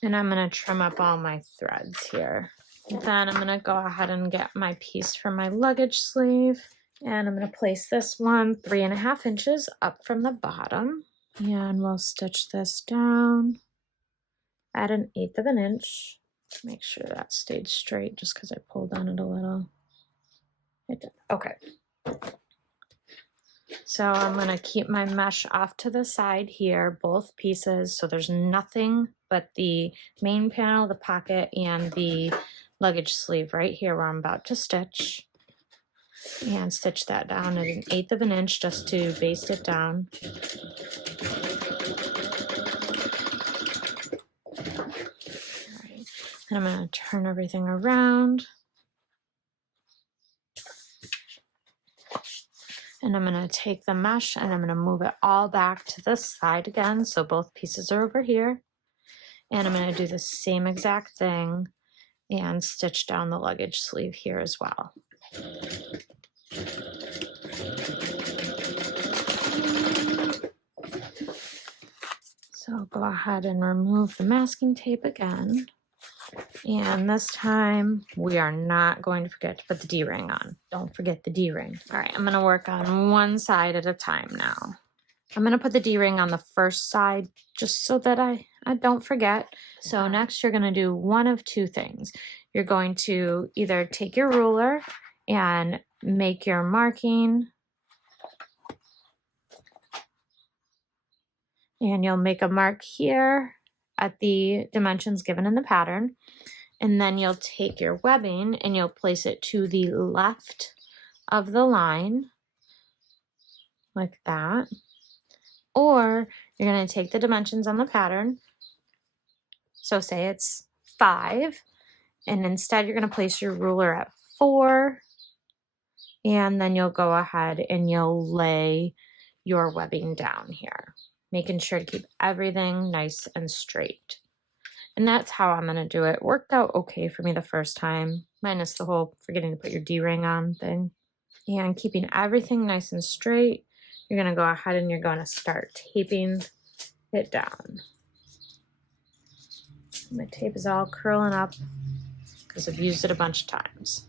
And I'm gonna trim up all my threads here. Then I'm gonna go ahead and get my piece for my luggage sleeve. And I'm gonna place this one 3.5 inches up from the bottom. And we'll stitch this down at 1/8 of an inch. Make sure that stayed straight just because I pulled on it a little. It did. Okay. So I'm going to keep my mesh off to the side here, both pieces, so there's nothing but the main panel, the pocket, and the luggage sleeve right here where I'm about to stitch. And stitch that down at 1/8 of an inch just to baste it down. All right. And I'm going to turn everything around. And I'm going to take the mesh and I'm going to move it all back to this side again. So both pieces are over here. And I'm going to do the same exact thing and stitch down the luggage sleeve here as well. So go ahead and remove the masking tape again. And this time we are not going to forget to put the D-ring on. Don't forget the D-ring. All right, I'm gonna work on one side at a time now. I'm gonna put the D-ring on the first side just so that I don't forget. So next you're gonna do one of two things. You're going to either take your ruler and make your marking, and you'll make a mark here at the dimensions given in the pattern. And then you'll take your webbing and you'll place it to the left of the line, like that. Or you're going to take the dimensions on the pattern. So say it's 5, and instead you're going to place your ruler at 4, and then you'll go ahead and you'll lay your webbing down here, making sure to keep everything nice and straight. And that's how I'm going to do it. Worked out okay for me the first time, minus the whole forgetting to put your D-ring on thing. And keeping everything nice and straight, you're going to go ahead and you're going to start taping it down. My tape is all curling up because I've used it a bunch of times.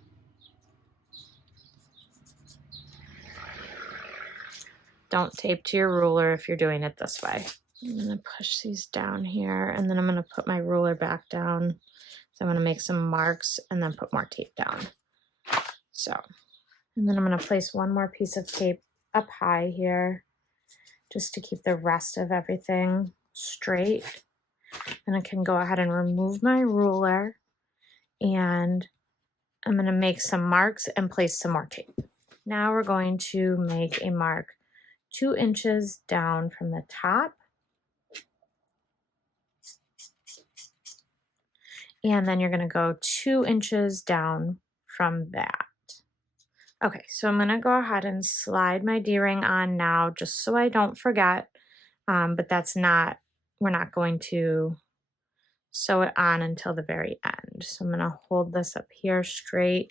Don't tape to your ruler if you're doing it this way. I'm going to push these down here, and then I'm going to put my ruler back down. So I'm going to make some marks and then put more tape down. So, and then I'm going to place one more piece of tape up high here just to keep the rest of everything straight. And I can go ahead and remove my ruler, and I'm going to make some marks and place some more tape. Now we're going to make a mark 2 inches down from the top. And then you're going to go 2 inches down from that. Okay, so I'm going to go ahead and slide my D-ring on now just so I don't forget. But we're not going to sew it on until the very end. So I'm going to hold this up here straight.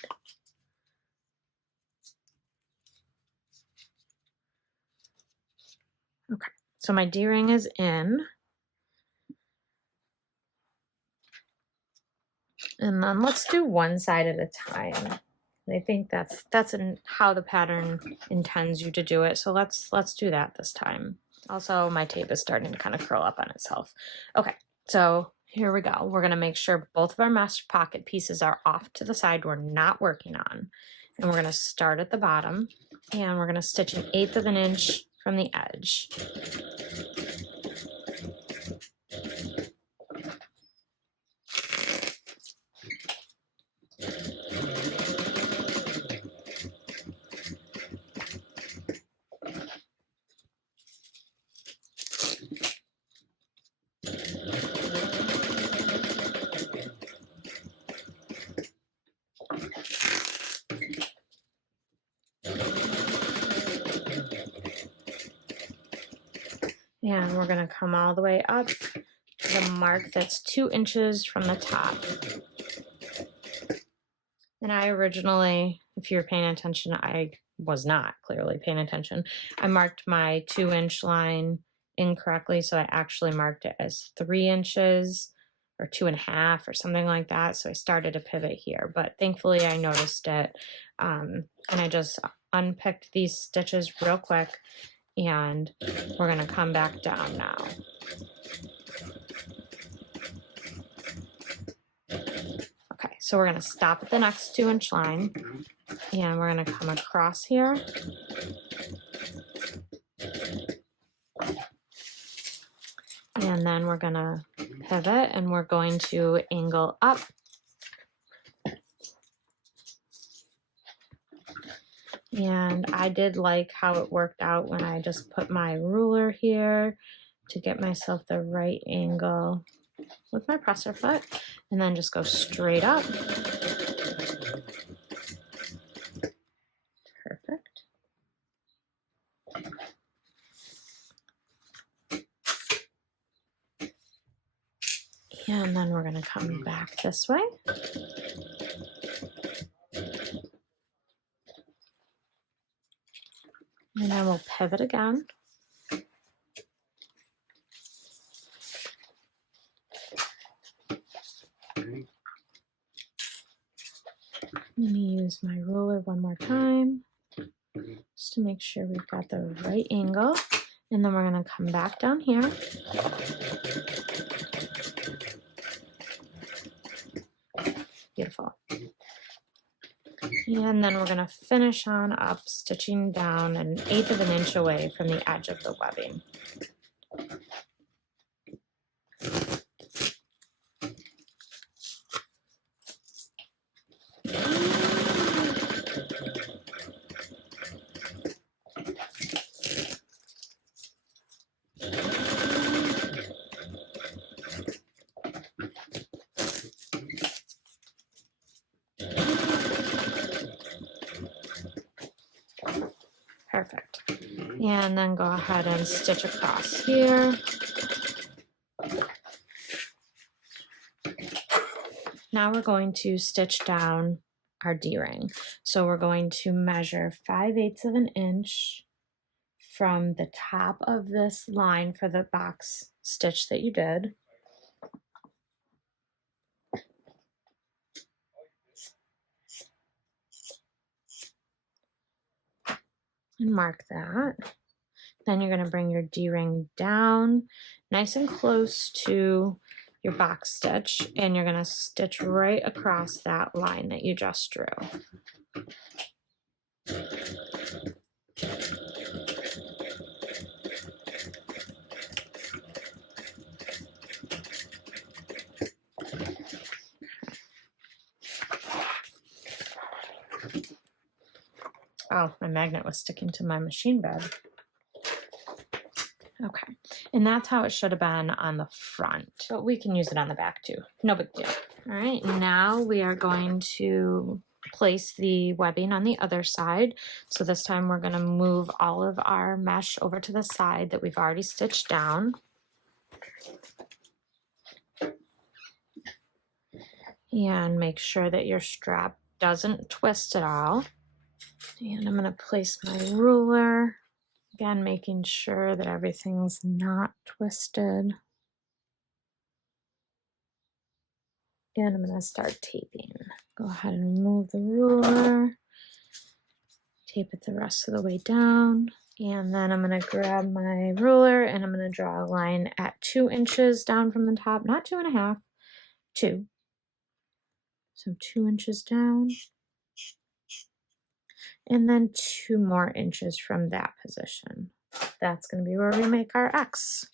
Okay, so my D-ring is in. And then let's do one side at a time. I think that's how the pattern intends you to do it. So let's do that this time. Also, my tape is starting to kind of curl up on itself. Okay, so here we go. We're going to make sure both of our mesh pocket pieces are off to the side we're not working on. And we're going to start at the bottom, and we're going to stitch 1/8 of an inch from the edge. And we're going to come all the way up to the mark that's 2 inches from the top. And I originally, if you're paying attention, I was not clearly paying attention. I marked my 2-inch line incorrectly, so I actually marked it as 3 inches or 2.5 or something like that. So I started to pivot here, but thankfully I noticed it. And I just unpicked these stitches real quick, and we're going to come back down now. Okay, so we're going to stop at the next 2-inch line, and we're going to come across here. And then we're going to pivot, and we're going to angle up. And I did like how it worked out when I just put my ruler here to get myself the right angle with my presser foot, and then just go straight up. Perfect. And then we're going to come back this way. And then we'll pivot again. Let me use my ruler one more time just to make sure we've got the right angle. And then we're going to come back down here. Beautiful. And then we're going to finish on up, stitching down 1/8 of an inch away from the edge of the webbing. And then go ahead and stitch across here. Now we're going to stitch down our D-ring. So we're going to measure 5/8 of an inch from the top of this line for the box stitch that you did. And mark that. Then you're going to bring your D-ring down nice and close to your box stitch, and you're going to stitch right across that line that you just drew. Oh, my magnet was sticking to my machine bed. Okay, and that's how it should have been on the front, but we can use it on the back too. No big deal. All right, now we are going to place the webbing on the other side. So this time we're going to move all of our mesh over to the side that we've already stitched down. And make sure that your strap doesn't twist at all. And I'm going to place my ruler. Again, making sure that everything's not twisted. And I'm going to start taping. Go ahead and remove the ruler. Tape it the rest of the way down. And then I'm going to grab my ruler and I'm going to draw a line at 2 inches down from the top. Not 2.5, 2. So 2 inches down. And then 2 more inches from that position. That's going to be where we make our X.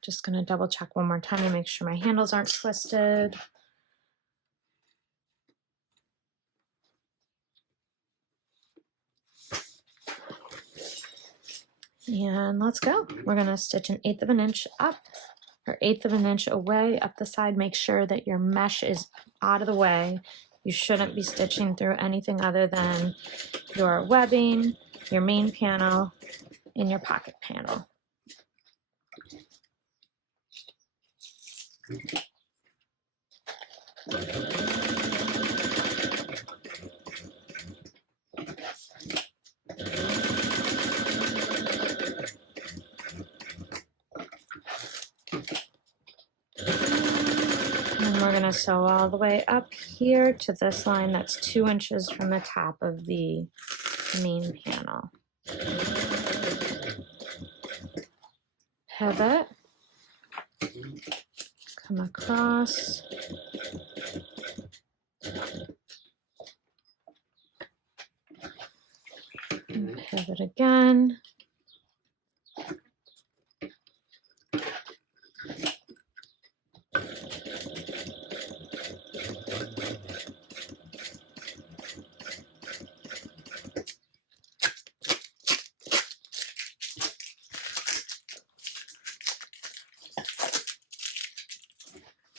Just going to double check one more time to make sure my handles aren't twisted. And let's go. We're going to stitch 1/8 of an inch up, or 1/8 of an inch away up the side. Make sure that your mesh is out of the way. You shouldn't be stitching through anything other than your webbing, your main panel, and your pocket panel. And we're going to sew all the way up here to this line that's 2 inches from the top of the main panel. Pivot, come across, and pivot again.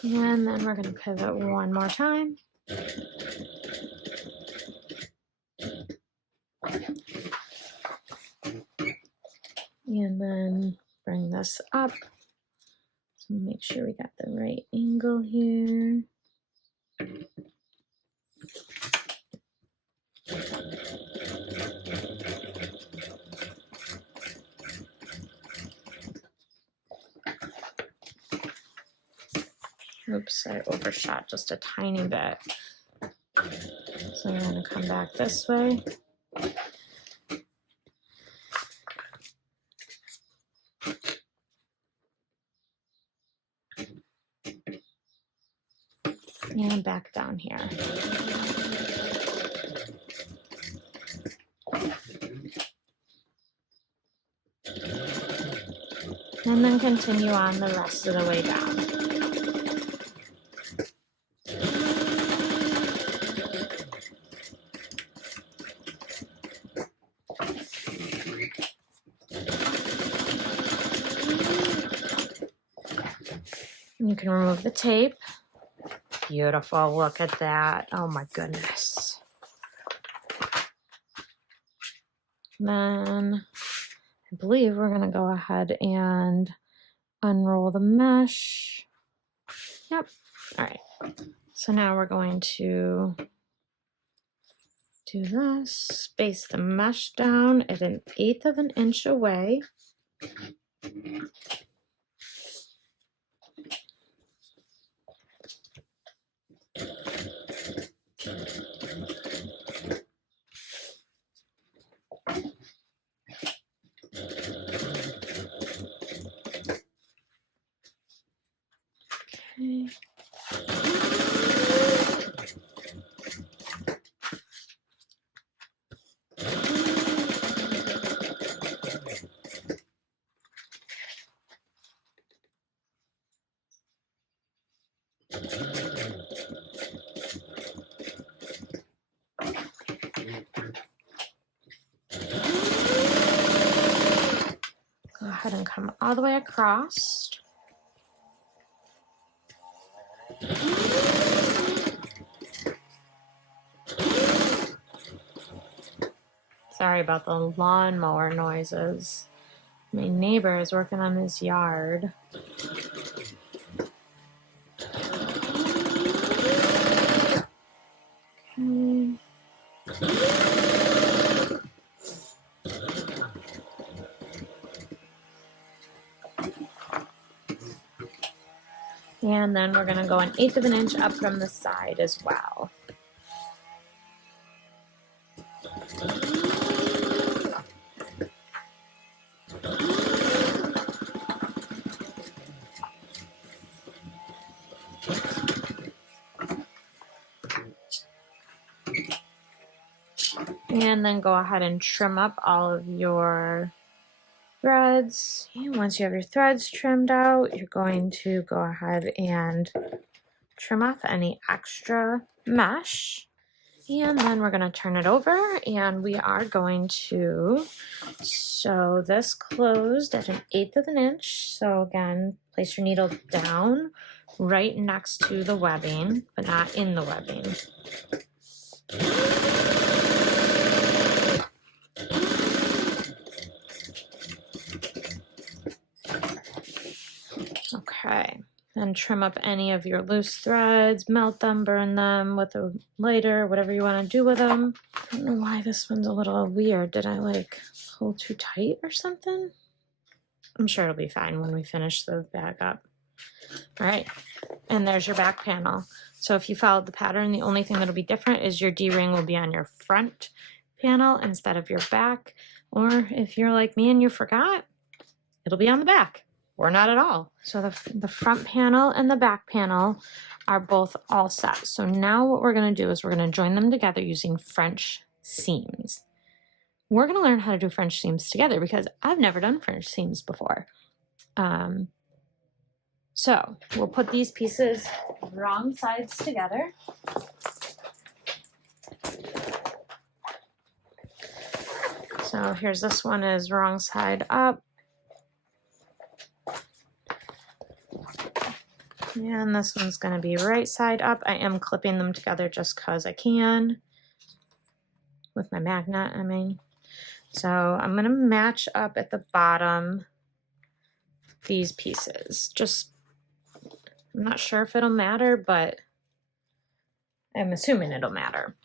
And then we're going to pivot one more time. And then bring this up. So make sure we got the right angle here. Oops, I overshot just a tiny bit. So I'm going to come back this way. And back down here. And then continue on the rest of the way down. You can remove the tape. Beautiful, look at that. Oh my goodness. Then I believe we're gonna go ahead and unroll the mesh. Yep. All right. So now we're going to do this, space the mesh down at 1/8 of an inch away. Okay. Go ahead and come all the way across. Sorry about the lawnmower noises. My neighbor is working on his yard. Okay. And then we're gonna go 1/8 of an inch up from the side as well. And then go ahead and trim up all of your threads. And once you have your threads trimmed out, you're going to go ahead and trim off any extra mesh. And then we're going to turn it over and we are going to sew this closed at 1/8 of an inch. So again, place your needle down right next to the webbing, but not in the webbing. Okay, then trim up any of your loose threads, melt them, burn them with a lighter, whatever you want to do with them. I don't know why this one's a little weird. Did I like pull too tight or something? I'm sure it'll be fine when we finish the bag up. All right, and there's your back panel. So if you followed the pattern, the only thing that'll be different is your D-ring will be on your front panel instead of your back. Or if you're like me and you forgot, it'll be on the back. Or not at all. So the front panel and the back panel are both all set. So now what we're going to do is we're going to join them together using French seams. We're going to learn how to do French seams together because I've never done French seams before. So we'll put these pieces wrong sides together. So here's this one is wrong side up. And this one's going to be right side up. I am clipping them together just because I can. With my magnet, I mean. So I'm going to match up at the bottom these pieces. Just, I'm not sure if it'll matter, but I'm assuming it'll matter.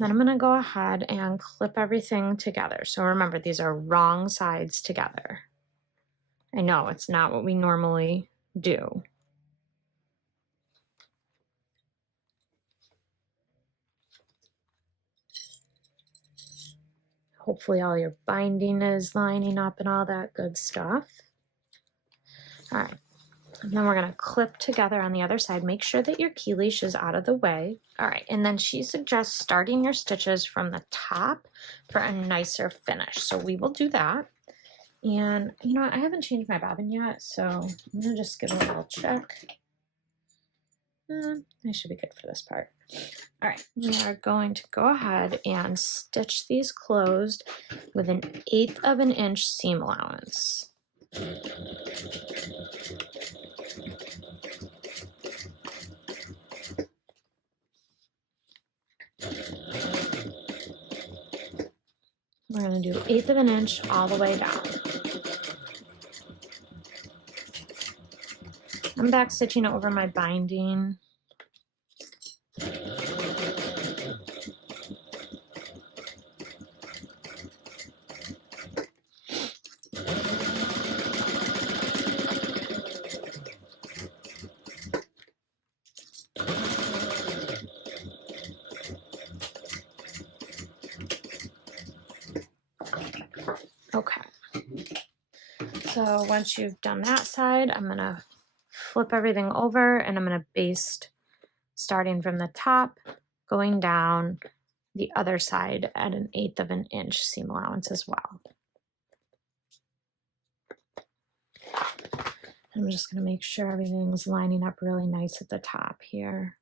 Then I'm going to go ahead and clip everything together. So remember, these are wrong sides together. I know it's not what we normally do. Hopefully all your binding is lining up and all that good stuff. All right. And then we're going to clip together on the other side. Make sure that your key leash is out of the way. All right, and then she suggests starting your stitches from the top for a nicer finish. So we will do that. And you know what? I haven't changed my bobbin yet, so I'm going to just give it a little check. I should be good for this part. All right, we are going to go ahead and stitch these closed with 1/8 of an inch seam allowance. We're going to do 1/8 of an inch all the way down. I'm back stitching over my binding. Okay, so once you've done that side, I'm gonna flip everything over and I'm gonna baste starting from the top, going down the other side at 1/8 of an inch seam allowance as well. I'm just gonna make sure everything's lining up really nice at the top here.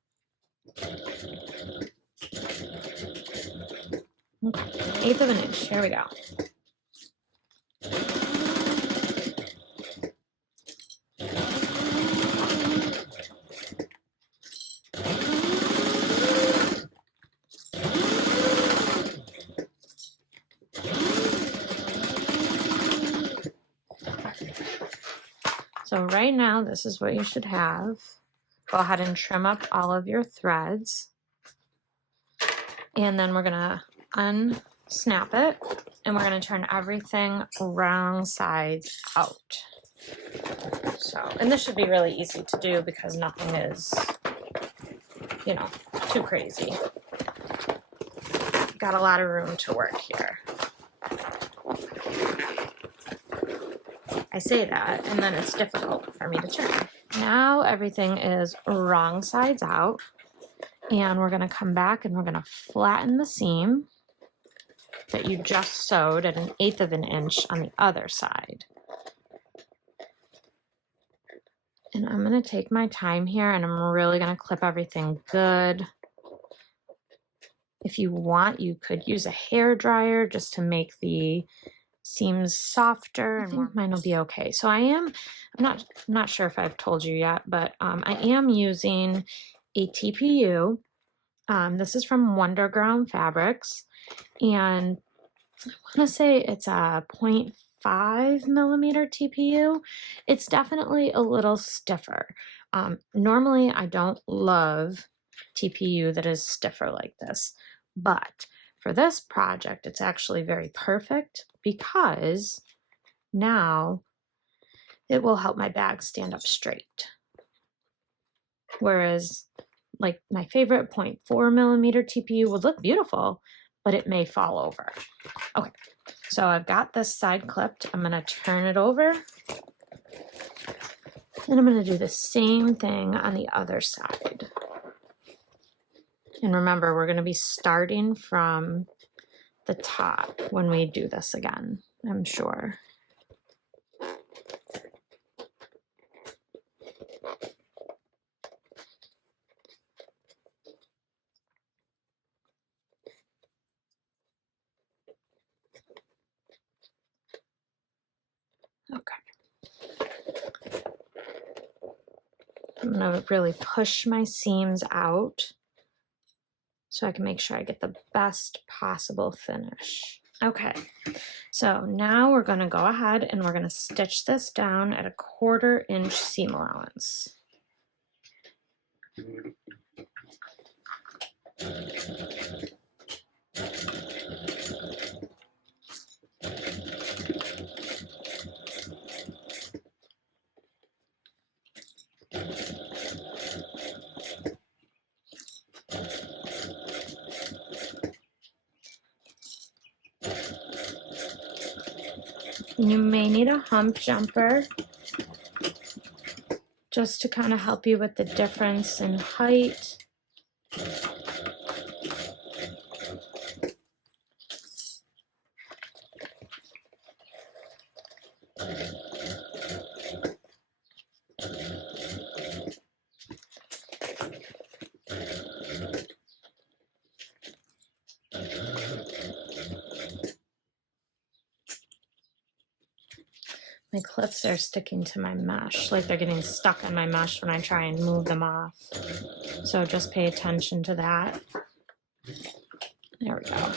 Okay, 1/8 of an inch, here we go. So right now, this is what you should have. Go ahead and trim up all of your threads. And then we're gonna unsnap it and we're gonna turn everything wrong sides out. So, and this should be really easy to do because nothing is, you know, too crazy. Got a lot of room to work here. I say that, and then it's difficult for me to turn. Now everything is wrong sides out, and we're gonna come back and we're gonna flatten the seam that you just sewed at 1/8 of an inch on the other side. And I'm gonna take my time here and I'm really gonna clip everything good. If you want, you could use a hair dryer just to make the seams softer. I think mine will be okay. So I'm not sure if I've told you yet, but I am using a TPU. This is from Wonderground Fabrics, and I want to say it's a 0.5 millimeter TPU. It's definitely a little stiffer. Normally, I don't love TPU that is stiffer like this, but for this project, it's actually very perfect because now it will help my bag stand up straight. Whereas like my favorite 0.4 millimeter TPU would look beautiful, but it may fall over. Okay, so I've got this side clipped. I'm gonna turn it over and I'm gonna do the same thing on the other side. And remember, we're gonna be starting from the top when we do this again, I'm sure. Okay. I'm gonna really push my seams out so I can make sure I get the best possible finish. Okay, so now we're gonna go ahead and we're gonna stitch this down at a 1/4 inch seam allowance. You may need a hump jumper just to kind of help you with the difference in height. My clips are sticking to my mesh, like they're getting stuck on my mesh when I try and move them off. So just pay attention to that. There we go.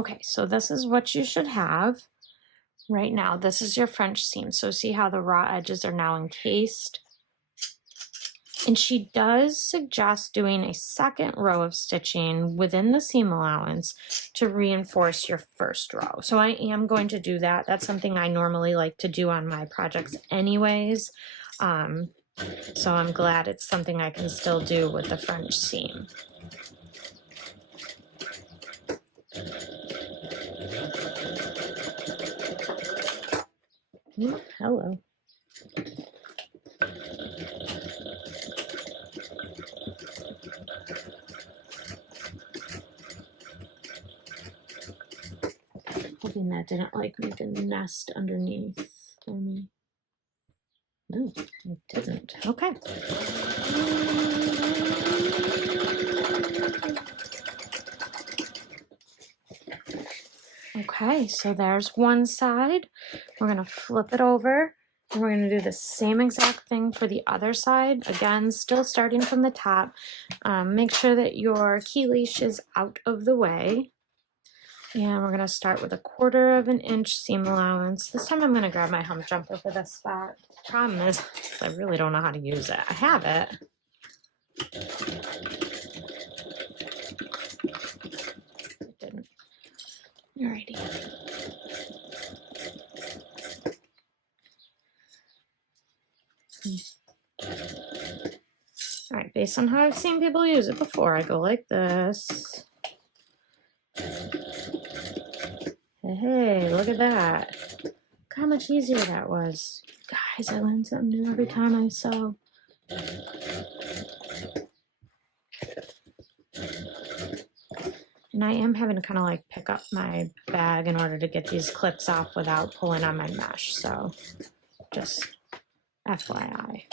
Okay, so this is what you should have right now. This is your French seam. So see how the raw edges are now encased? And she does suggest doing a second row of stitching within the seam allowance to reinforce your first row. So I am going to do that. That's something I normally like to do on my projects anyways. So I'm glad it's something I can still do with the French seam. Ooh, hello. Hoping that didn't like make a nest underneath for me. No, it didn't. Okay. Okay, so there's one side. We're gonna flip it over and we're gonna do the same exact thing for the other side. Again, still starting from the top. Make sure that your key leash is out of the way. And we're gonna start with 1/4 inch seam allowance. This time I'm gonna grab my hump jumper for this spot. Problem is, I really don't know how to use it. I have it. It didn't. Alrighty. All right, based on how I've seen people use it before, I go like this. Hey, look at that. Look how much easier that was. Guys, I learn something new every time I sew. And I am having to kind of like pick up my bag in order to get these clips off without pulling on my mesh. So just FYI.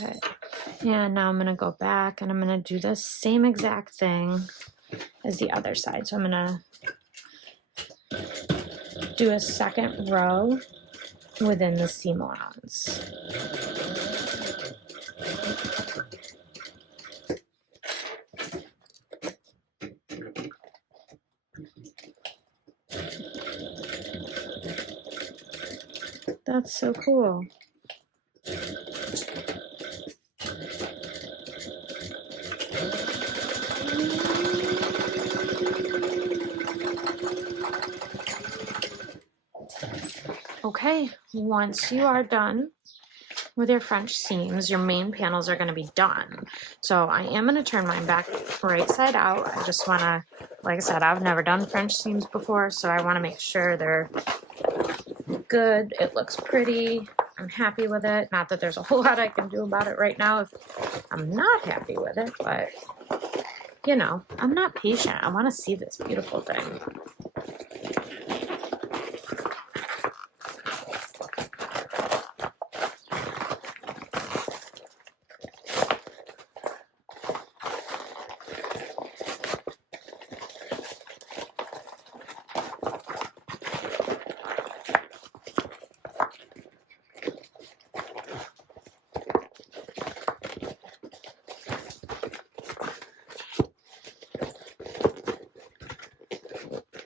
Okay. And now I'm going to go back and I'm going to do the same exact thing as the other side. So I'm going to do a second row within the seam allowance. That's so cool. Okay, once you are done with your French seams, your main panels are going to be done. So I am going to turn mine back right side out. I just want to, like I said, I've never done French seams before, so I want to make sure they're good. It looks pretty. I'm happy with it. Not that there's a whole lot I can do about it right now if I'm not happy with it, but you know, I'm not patient. I want to see this beautiful thing.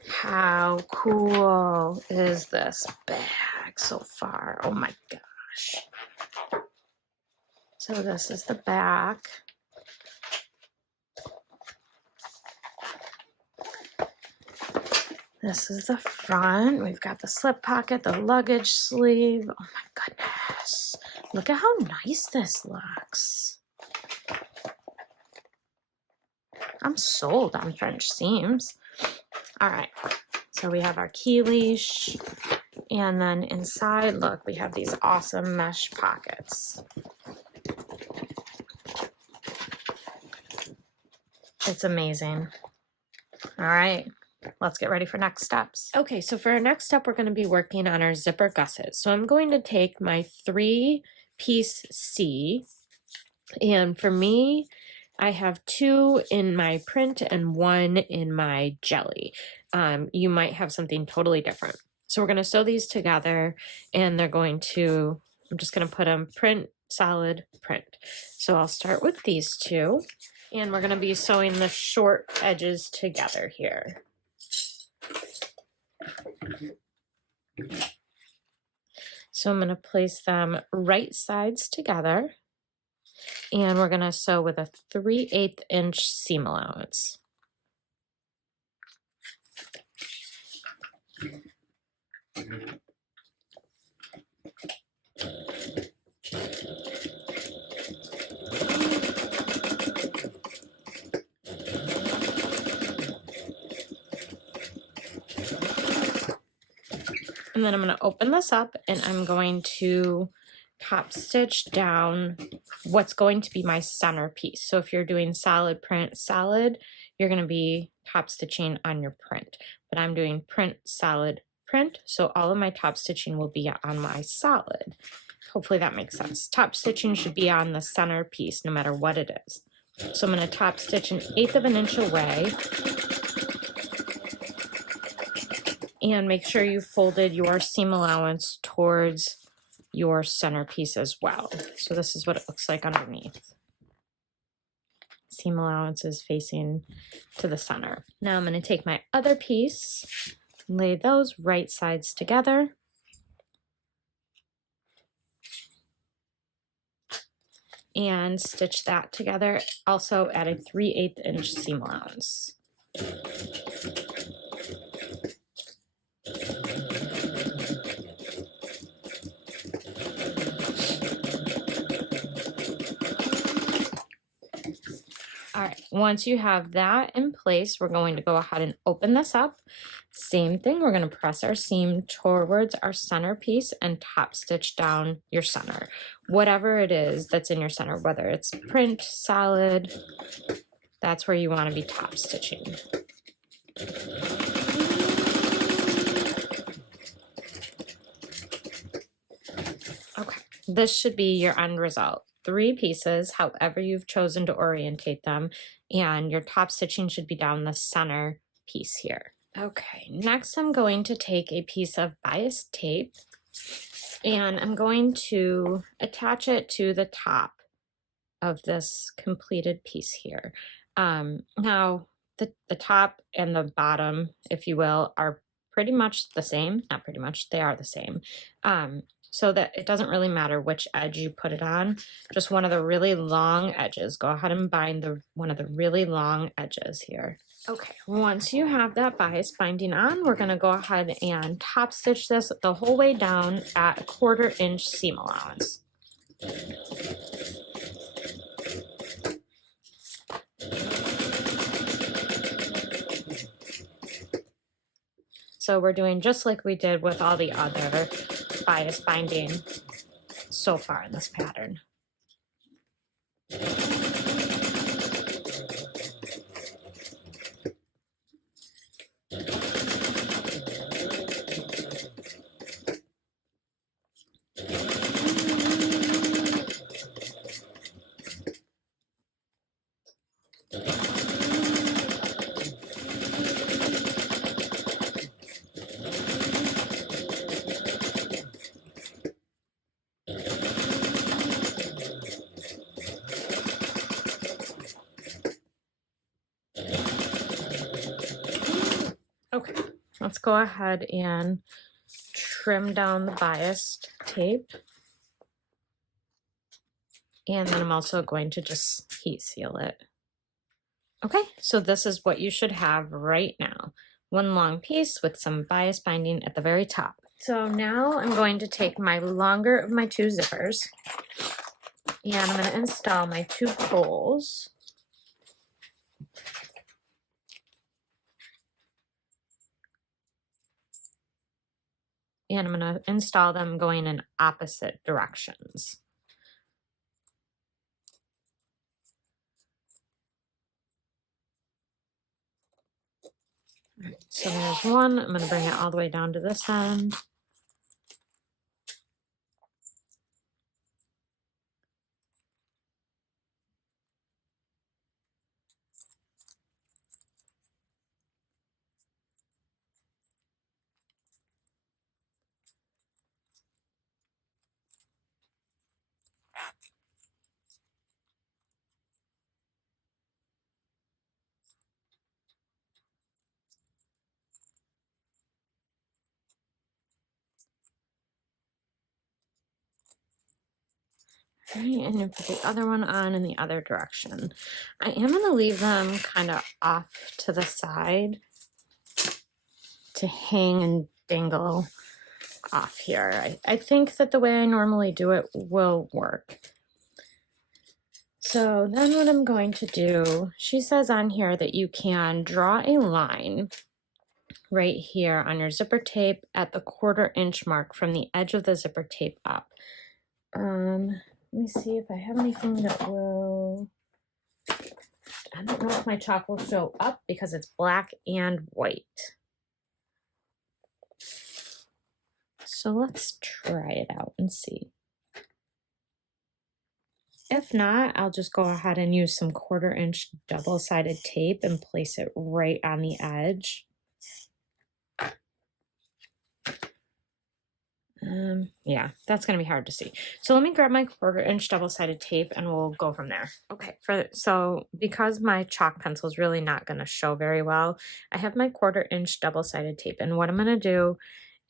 How cool is this bag so far? Oh my gosh. So this is the back. This is the front. We've got the slip pocket, the luggage sleeve. Oh my goodness. Look at how nice this looks. I'm sold on French seams. All right, so we have our key leash, and then inside, look, we have these awesome mesh pockets. It's amazing. All right, let's get ready for next steps. Okay, so for our next step, we're going to be working on our zipper gusset. So I'm going to take my 3-piece C, and for me, I have 2 in my print and 1 in my jelly. You might have something totally different. So we're going to sew these together, and they're going to, I'm just going to put them print, solid, print. So I'll start with these 2, and we're going to be sewing the short edges together here. So I'm going to place them right sides together, and we're going to sew with a 3/8 inch seam allowance. And then I'm going to open this up, and I'm going to top stitch down what's going to be my center piece. So if you're doing solid print solid, you're going to be top stitching on your print, but I'm doing print solid print, so all of my top stitching will be on my solid. Hopefully that makes sense. Top stitching should be on the center piece no matter what it is. So I'm going to top stitch 1/8 of an inch away, and make sure you folded your seam allowance towards your center piece as well. So this is what it looks like underneath. Seam allowance is facing to the center. Now I'm going to take my other piece, lay those right sides together, and stitch that together, also at a 3/8 inch seam allowance. All right, once you have that in place, we're going to go ahead and open this up. Same thing, we're going to press our seam towards our center piece and top stitch down your center. Whatever it is that's in your center, whether it's print, solid, that's where you want to be top stitching. Okay, this should be your end result. 3 pieces, however you've chosen to orientate them, and your top stitching should be down the center piece here. Okay, next I'm going to take a piece of bias tape, and I'm going to attach it to the top of this completed piece here. Now, the top and the bottom, if you will, are pretty much the same. Not pretty much, they are the same. So that it doesn't really matter which edge you put it on, just one of the really long edges. Go ahead and bind one of the really long edges here. Okay, once you have that bias binding on, we're going to go ahead and top stitch this the whole way down at a 1/4 inch seam allowance. So we're doing just like we did with all the other bias binding so far in this pattern. Okay, let's go ahead and trim down the biased tape. And then I'm also going to just heat seal it. Okay, so this is what you should have right now. One long piece with some bias binding at the very top. So now I'm going to take my longer of my 2 zippers, and I'm going to install my 2 poles. And I'm going to install them going in opposite directions. So there's one. I'm going to bring it all the way down to this end. Right, and then put the other one on in the other direction. I am going to leave them kind of off to the side to hang and dangle off here. I think that the way I normally do it will work. So then what I'm going to do, she says on here that you can draw a line right here on your zipper tape at the 1/4 inch mark from the edge of the zipper tape up. Let me see if I have anything that will, I don't know if my chalk will show up because it's black and white. So let's try it out and see. If not, I'll just go ahead and use some 1/4 inch double-sided tape and place it right on the edge. Yeah, that's going to be hard to see. So let me grab my 1/4 inch double-sided tape and we'll go from there. Okay, so because my chalk pencil is really not going to show very well, I have my 1/4 inch double-sided tape. And what I'm going to do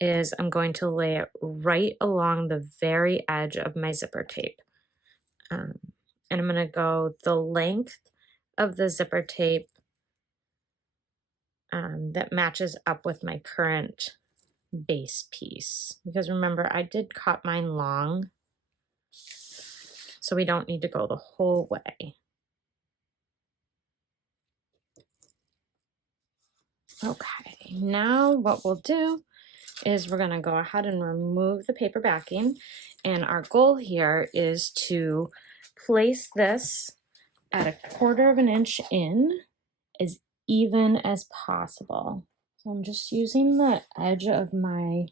is I'm going to lay it right along the very edge of my zipper tape. And I'm going to go the length of the zipper tape that matches up with my current base piece, because remember I did cut mine long, so we don't need to go the whole way. Okay, now what we'll do is we're going to go ahead and remove the paper backing, and our goal here is to place this at a 1/4 of an inch in as even as possible. So I'm just using the edge of my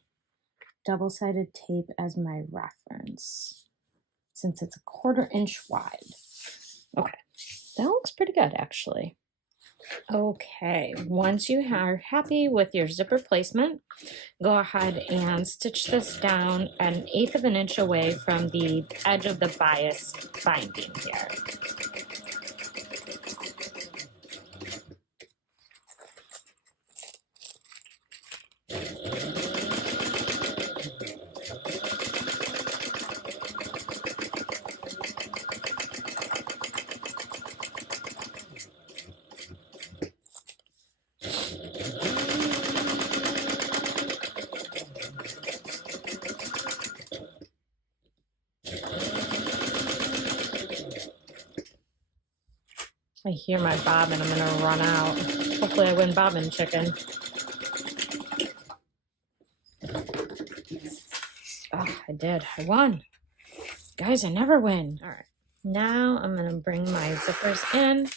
double-sided tape as my reference, since it's a 1/4 inch wide. Okay, that looks pretty good actually. Okay, once you are happy with your zipper placement, go ahead and stitch this down 1/8 of an inch away from the edge of the bias binding here. I hear my bobbin, I'm gonna run out. Hopefully I win bobbin chicken. Oh, I did, I won. Guys, I never win. All right, now I'm gonna bring my zippers in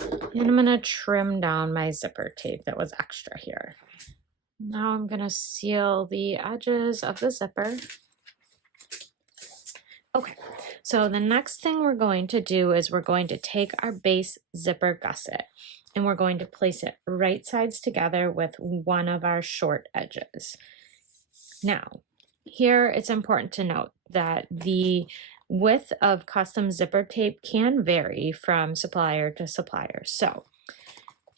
and I'm gonna trim down my zipper tape that was extra here. Now I'm gonna seal the edges of the zipper. Okay, so the next thing we're going to do is we're going to take our base zipper gusset and we're going to place it right sides together with one of our short edges. Now, here it's important to note that the width of custom zipper tape can vary from supplier to supplier, so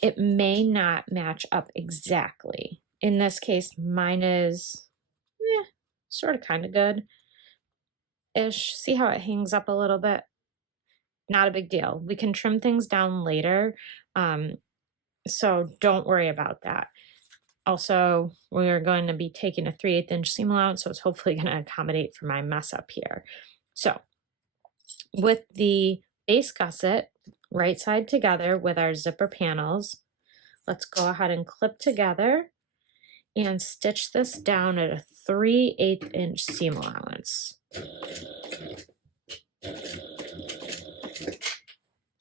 it may not match up exactly. In this case, mine is sort of kind of good. Ish. See how it hangs up a little bit? Not a big deal. We can trim things down later, so don't worry about that. Also, we're going to be taking a 3/8 inch seam allowance, so it's hopefully going to accommodate for my mess up here. So with the base gusset right side together with our zipper panels, let's go ahead and clip together and stitch this down at a 3/8 inch seam allowance.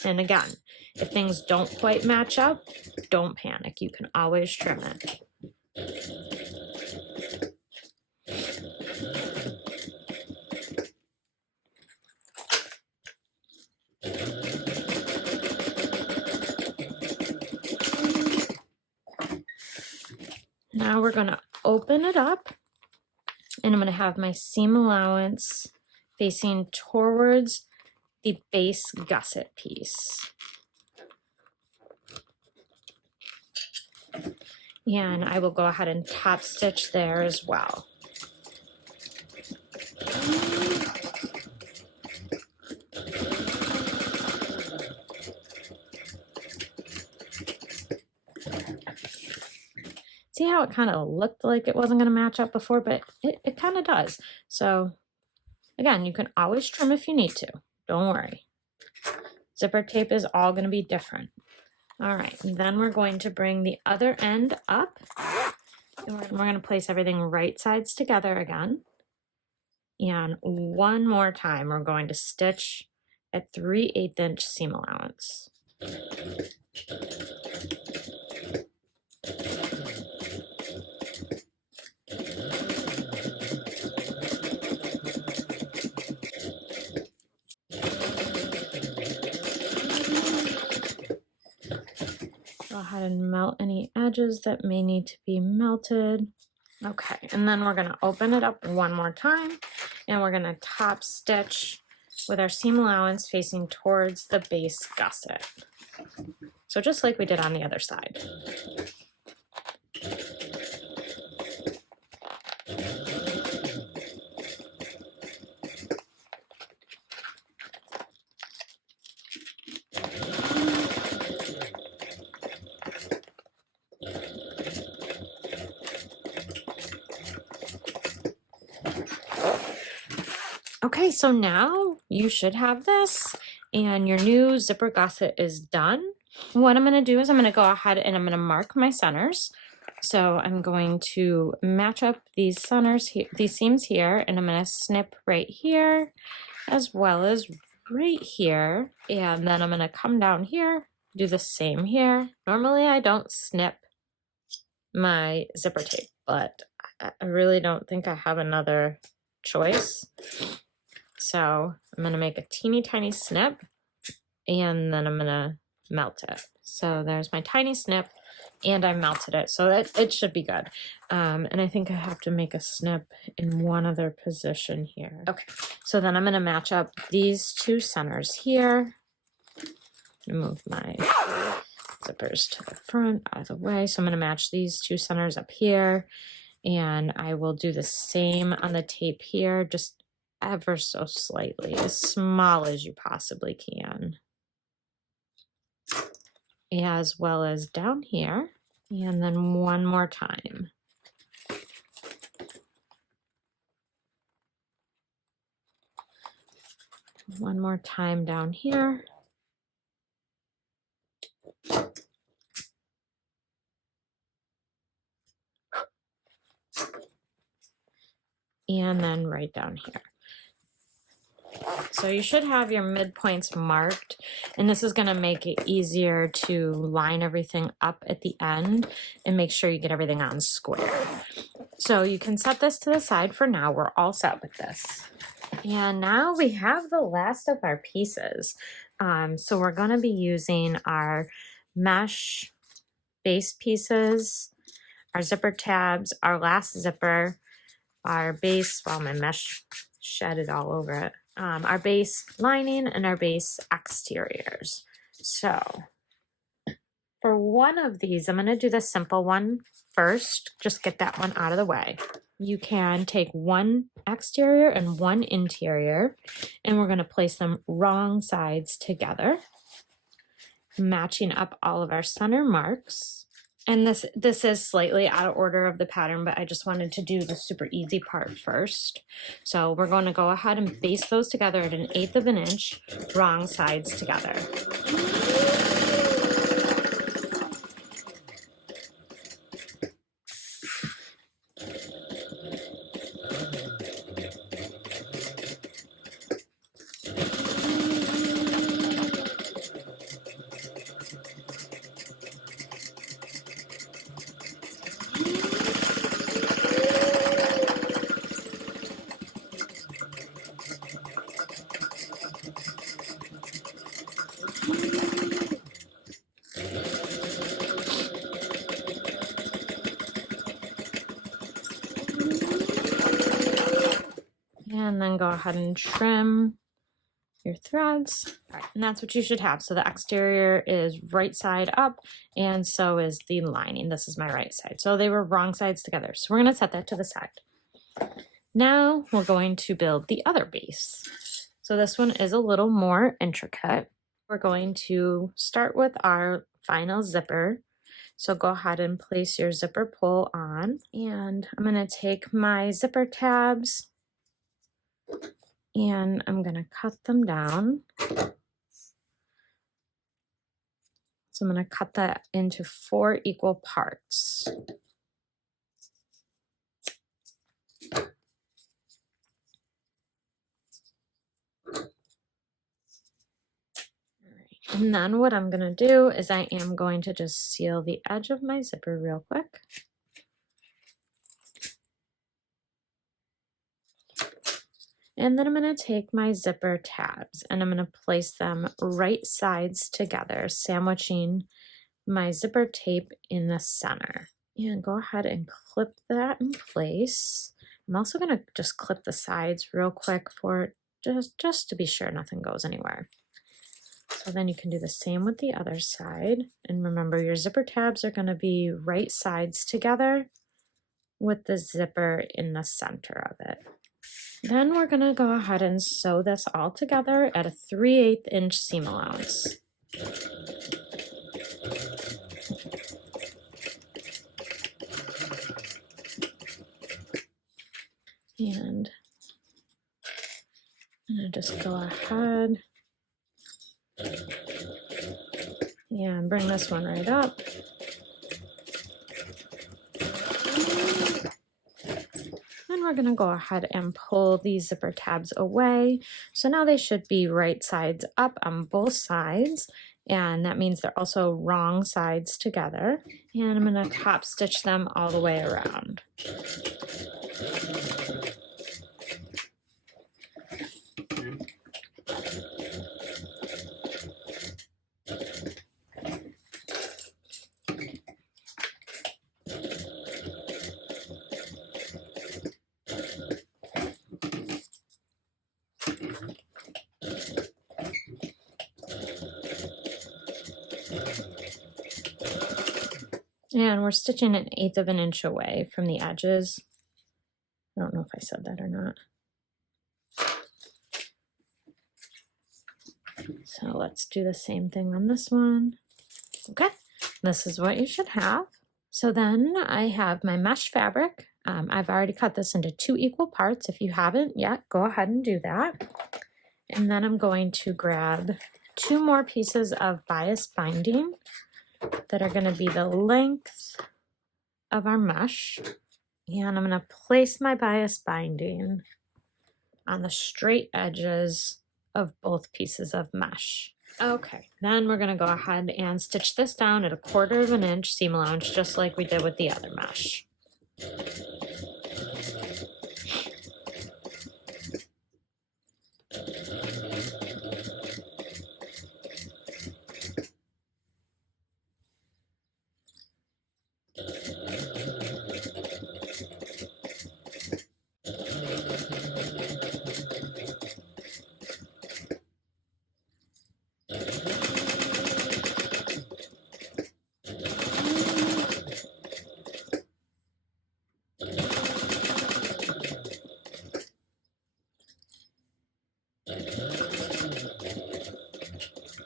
And again, if things don't quite match up, don't panic. You can always trim it. Now we're going to open it up, and I'm going to have my seam allowance facing towards the base gusset piece. And I will go ahead and top stitch there as well. See how it kind of looked like it wasn't going to match up before, but it kind of does. So again, you can always trim if you need to. Don't worry. Zipper tape is all going to be different. All right, and then we're going to bring the other end up. And we're going to place everything right sides together again. And one more time, we're going to stitch at 3/8 inch seam allowance. Go ahead and melt any edges that may need to be melted. Okay, and then we're going to open it up one more time, and we're going to top stitch with our seam allowance facing towards the base gusset. So just like we did on the other side. Okay, so now you should have this, and your new zipper gusset is done. What I'm going to do is I'm going to go ahead and I'm going to mark my centers. So I'm going to match up these centers here, these seams here, and I'm going to snip right here as well as right here. And then I'm going to come down here, do the same here. Normally I don't snip my zipper tape, but I really don't think I have another choice. So I'm going to make a teeny tiny snip, and then I'm going to melt it. So there's my tiny snip, and I melted it, so it should be good. And I think I have to make a snip in one other position here. Okay, so then I'm going to match up these two centers here. Move my zippers to the front, out of the way. So I'm going to match these two centers up here, and I will do the same on the tape here, just ever so slightly, as small as you possibly can, as well as down here. And then one more time. One more time down here. And then right down here. So you should have your midpoints marked, and this is going to make it easier to line everything up at the end and make sure you get everything on square. So you can set this to the side for now. We're all set with this. And now we have the last of our pieces. So we're going to be using our mesh base pieces, our zipper tabs, our last zipper, our base, well, my mesh shedded all over it. Our base lining and our base exteriors. So for one of these, I'm going to do the simple one first, just get that one out of the way. You can take one exterior and one interior, and we're going to place them wrong sides together, matching up all of our center marks. And this is slightly out of order of the pattern, but I just wanted to do the super easy part first. So we're going to go ahead and base those together at 1/8 of an inch, wrong sides together. and then go ahead and trim your threads. All right, and that's what you should have. So the exterior is right side up, and so is the lining. This is my right side. So they were wrong sides together. So we're gonna set that to the side. Now we're going to build the other base. So this one is a little more intricate. We're going to start with our final zipper. So go ahead and place your zipper pull on, and I'm gonna take my zipper tabs and I'm gonna cut them down. So I'm gonna cut that into 4 equal parts. And then what I'm gonna do is I am going to just seal the edge of my zipper real quick. And then I'm gonna take my zipper tabs and I'm gonna place them right sides together, sandwiching my zipper tape in the center. And go ahead and clip that in place. I'm also gonna just clip the sides real quick for just to be sure nothing goes anywhere. So then you can do the same with the other side. And remember, your zipper tabs are gonna be right sides together with the zipper in the center of it. Then we're gonna go ahead and sew this all together at a 3/8 inch seam allowance. And I'm gonna just go ahead and bring this one right up. Then we're gonna go ahead and pull these zipper tabs away. So now they should be right sides up on both sides. And that means they're also wrong sides together. And I'm gonna top stitch them all the way around. And we're stitching 1/8 of an inch away from the edges. I don't know if I said that or not. So let's do the same thing on this one. Okay, this is what you should have. So then I have my mesh fabric. I've already cut this into 2 equal parts. If you haven't yet, go ahead and do that. And then I'm going to grab 2 more pieces of bias binding that are going to be the length of our mesh. And I'm going to place my bias binding on the straight edges of both pieces of mesh. Okay, then we're going to go ahead and stitch this down at a 1/4 of an inch seam allowance, just like we did with the other mesh.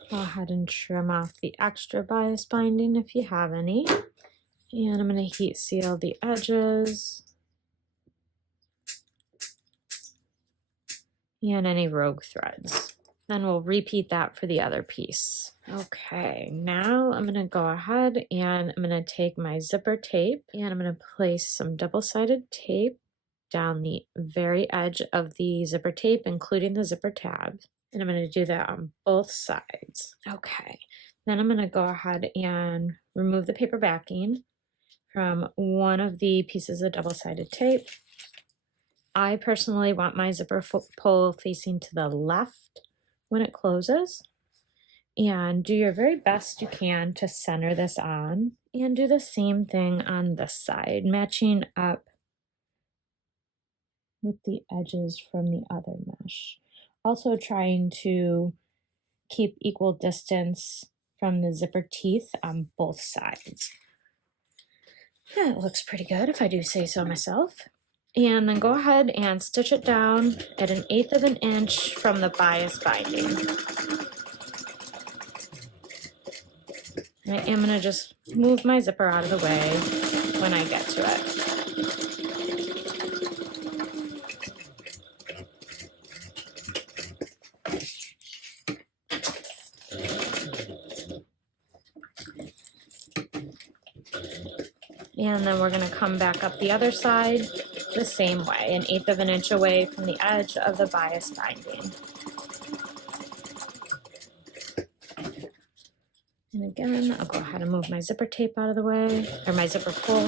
Go ahead and trim off the extra bias binding if you have any. And I'm going to heat seal the edges and any rogue threads. Then we'll repeat that for the other piece. Okay, now I'm going to go ahead and I'm going to take my zipper tape and I'm going to place some double-sided tape down the very edge of the zipper tape, including the zipper tabs. And I'm going to do that on both sides. Okay, then I'm going to go ahead and remove the paper backing from one of the pieces of double-sided tape. I personally want my zipper pull facing to the left when it closes. And do your very best you can to center this on. And do the same thing on this side, matching up with the edges from the other mesh. Also trying to keep equal distance from the zipper teeth on both sides. That looks pretty good if I do say so myself. And then go ahead and stitch it down at 1/8 of an inch from the bias binding. I am going to just move my zipper out of the way when I get to it. And then we're going to come back up the other side the same way, 1/8 of an inch away from the edge of the bias binding. And again, I'll go ahead and move my zipper tape out of the way, or my zipper pull.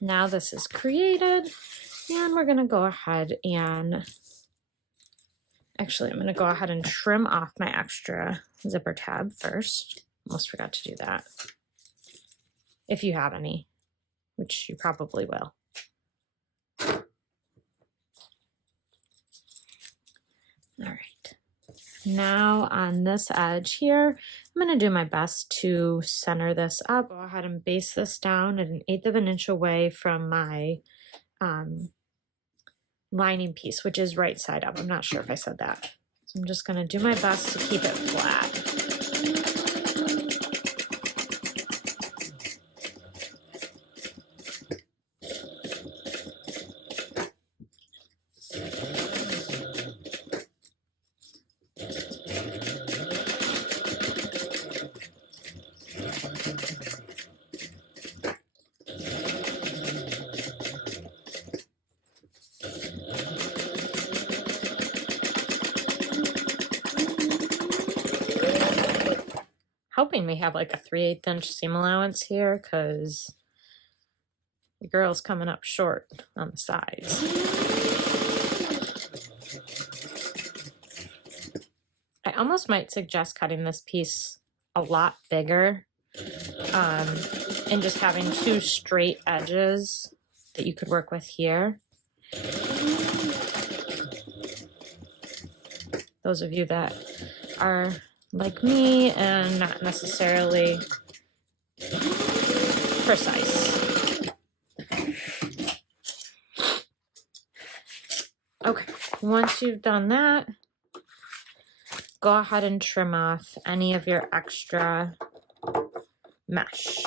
Now this is created, and we're going to go ahead and, actually I'm going to go ahead and trim off my extra zipper tab first. Almost forgot to do that. If you have any, which you probably will. All right. Now on this edge here, I'm going to do my best to center this up. Go ahead and base this down at 1/8 of an inch away from my lining piece, which is right side up. I'm not sure if I said that. So I'm just going to do my best to keep it flat. Hoping we have like a 3/8 inch seam allowance here because the girl's coming up short on the sides. I almost might suggest cutting this piece a lot bigger and just having 2 straight edges that you could work with here. Those of you that are like me and not necessarily precise. Okay, once you've done that, go ahead and trim off any of your extra mesh.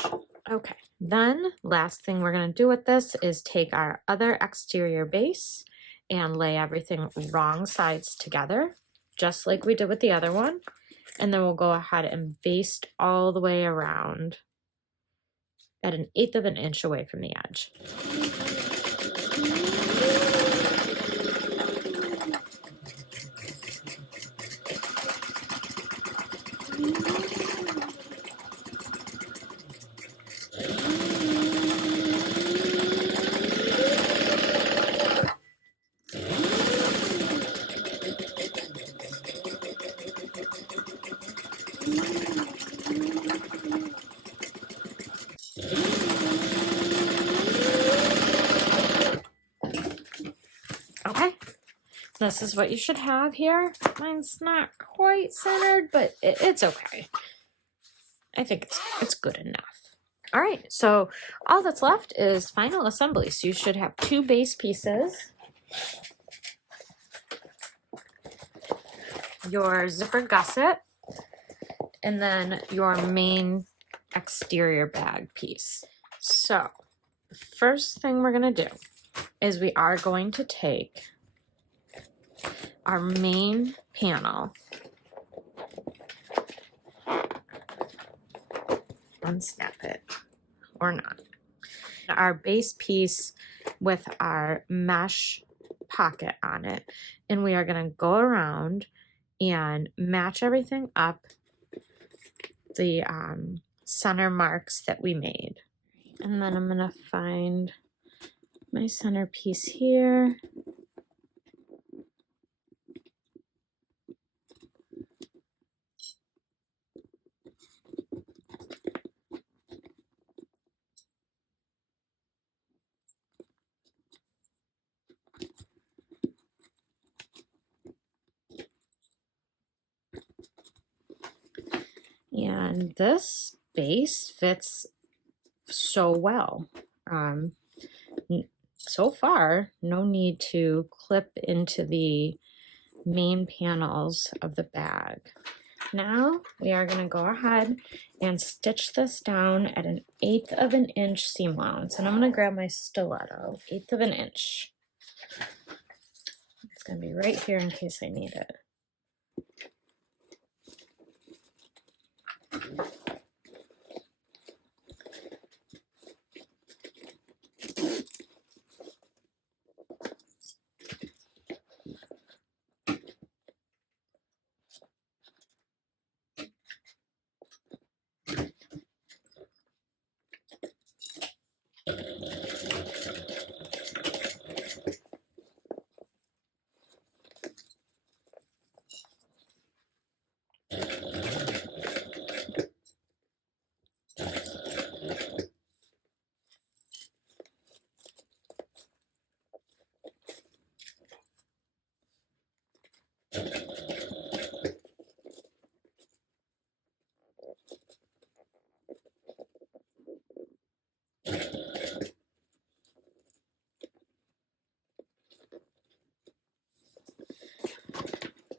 Okay, then last thing we're going to do with this is take our other exterior base and lay everything wrong sides together, just like we did with the other one. And then we'll go ahead and baste all the way around at 1/8 of an inch away from the edge. Okay, this is what you should have here. Mine's not quite centered, but it's okay. I think it's good enough. All right, so all that's left is final assembly. So you should have 2 base pieces, your zipper gusset, and then your main exterior bag piece. So the first thing we're going to do is we are going to take our main panel, unsnap it or not, our base piece with our mesh pocket on it, and we are going to go around and match everything up the center marks that we made. And then I'm going to find my center piece here. And this base fits so well. So far, no need to clip into the main panels of the bag. Now we are going to go ahead and stitch this down at 1/8 of an inch seam allowance. And I'm going to grab my stiletto, 1/8 of an inch. It's going to be right here in case I need it.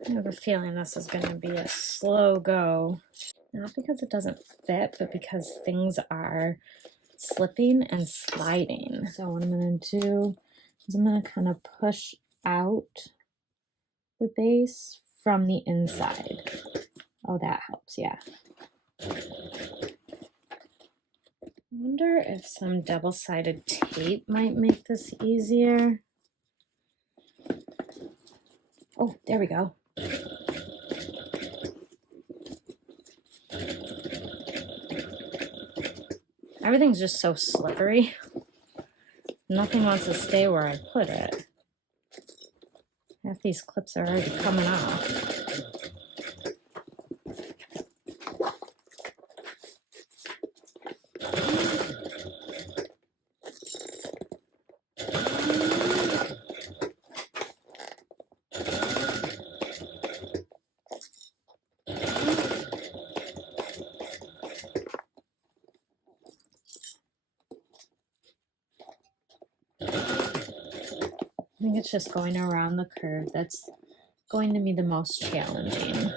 I have a feeling this is going to be a slow go. Not because it doesn't fit, but because things are slipping and sliding. So what I'm going to do is I'm going to kind of push out the base from the inside. Oh, that helps, yeah. I wonder if some double-sided tape might make this easier. Oh, there we go. Everything's just so slippery. Nothing wants to stay where I put it. Half these clips are already coming off. I think it's just going around the curve that's going to be the most challenging.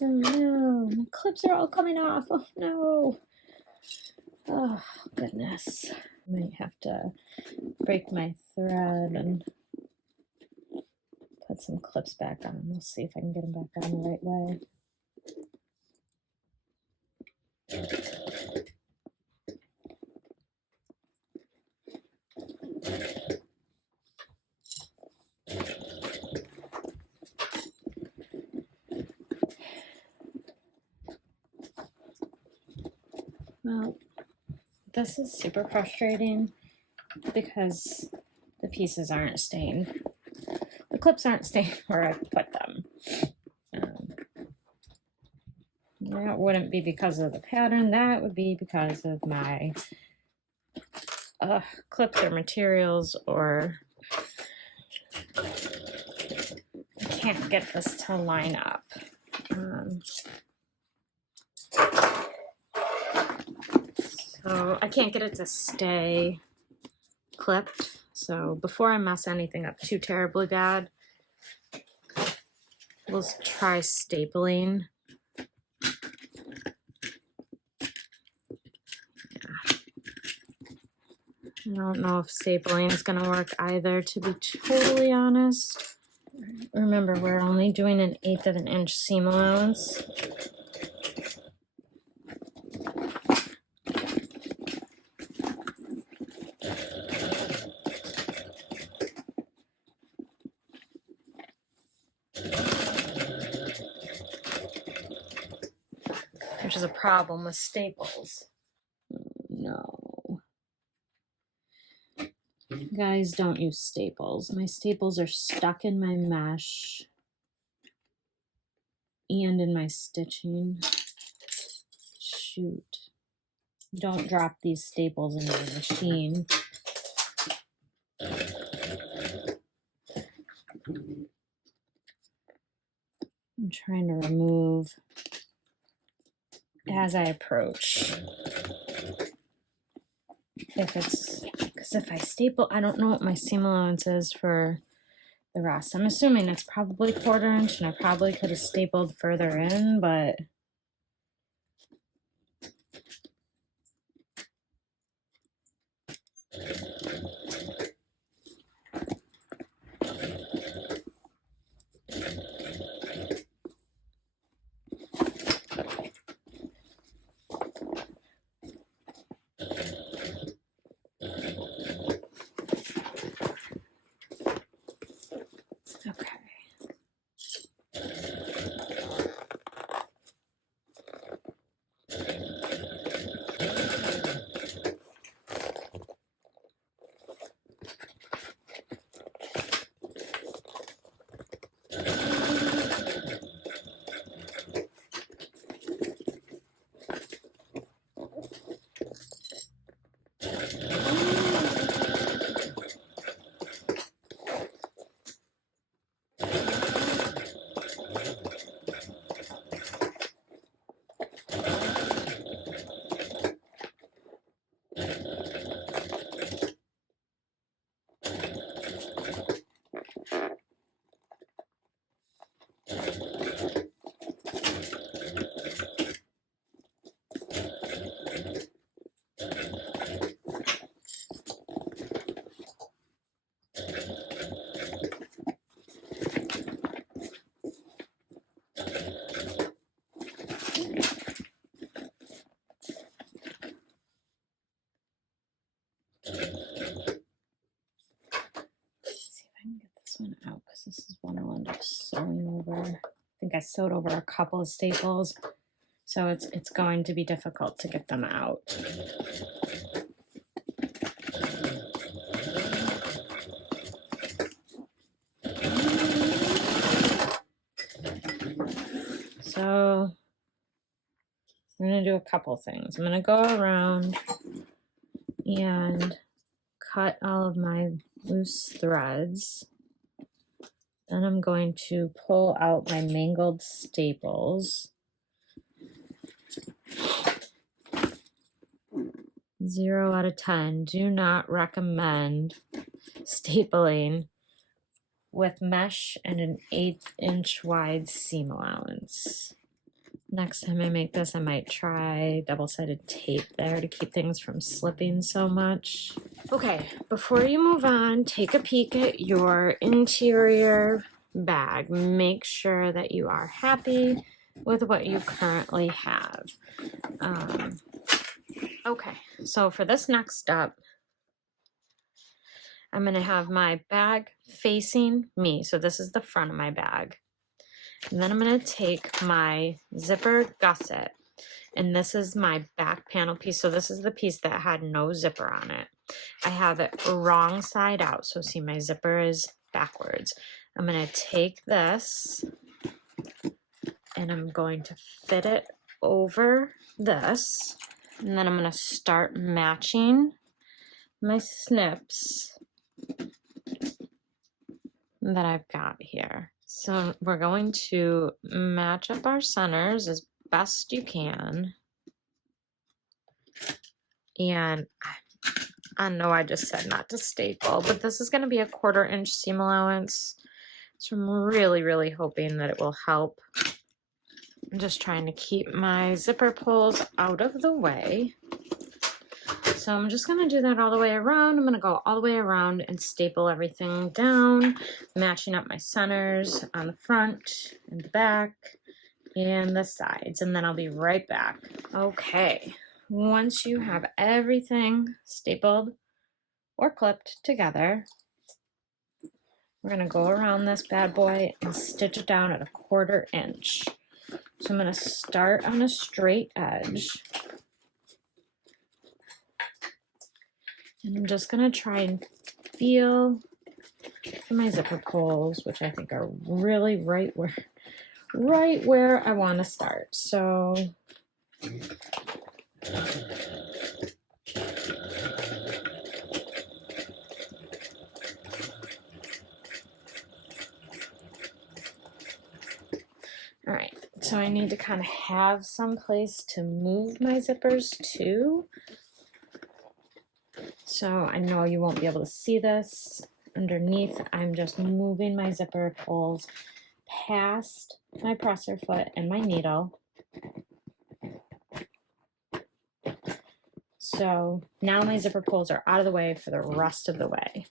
Oh no, my clips are all coming off. Oh no. Oh goodness. I might have to break my thread and put some clips back on. We'll see if I can get them back on the right way. Well, this is super frustrating because the pieces aren't staying. The clips aren't staying where I put them. That wouldn't be because of the pattern. That would be because of my clips or materials, or I can't get this to line up. So I can't get it to stay clipped. So before I mess anything up too terribly bad, we'll try stapling. Yeah. I don't know if stapling is going to work either, to be totally honest. Remember, we're only doing 1/8 of an inch seam allowance. Which is a problem with staples. No. Guys, don't use staples. My staples are stuck in my mesh and in my stitching. Shoot. Don't drop these staples in your machine. I'm trying to remove as I approach. Because if I staple, I don't know what my seam allowance is for the rest. I'm assuming it's probably 1/4 inch, and I probably could have stapled further in, but okay. One out because this is one I'll end up sewing over. I think I sewed over a couple of staples, so it's going to be difficult to get them out. So I'm going to do a couple things. I'm going to go around and cut all of my loose threads. Then I'm going to pull out my mangled staples. 0 out of 10. Do not recommend stapling with mesh and an 1/8 inch wide seam allowance. Next time I make this, I might try double-sided tape there to keep things from slipping so much. Okay, before you move on, take a peek at your interior bag. Make sure that you are happy with what you currently have. Okay, so for this next step, I'm going to have my bag facing me. So this is the front of my bag. And then I'm going to take my zipper gusset, and this is my back panel piece. So this is the piece that had no zipper on it. I have it wrong side out. So see, my zipper is backwards. I'm going to take this and I'm going to fit it over this. And then I'm going to start matching my snips that I've got here. So we're going to match up our centers as best you can. And I know I just said not to staple, but this is going to be a 1/4 inch seam allowance. So I'm really, really hoping that it will help. I'm just trying to keep my zipper pulls out of the way. So I'm just going to do that all the way around. I'm going to go all the way around and staple everything down, matching up my centers on the front and the back and the sides, and then I'll be right back. Okay, once you have everything stapled or clipped together, we're going to go around this bad boy and stitch it down at a 1/4 inch. So I'm going to start on a straight edge. And I'm just going to try and feel for my zipper pulls, which I think are really right where I want to start. So all so I need to kind of have some place to move my zippers to. So I know you won't be able to see this. Underneath, I'm just moving my zipper pulls past my presser foot and my needle. So now my zipper pulls are out of the way for the rest of the way.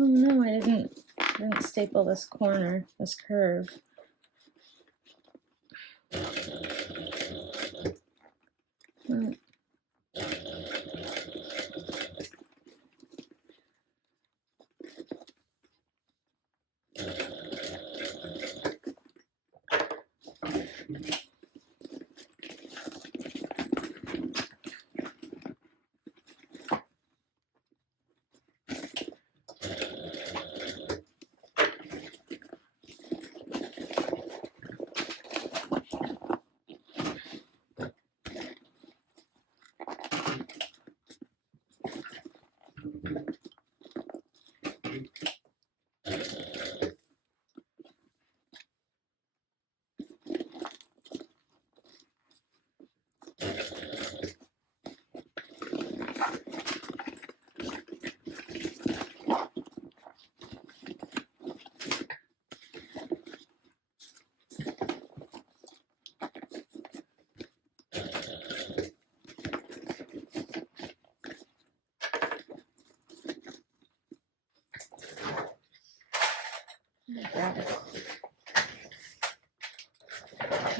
Oh no, I didn't staple this corner, this curve.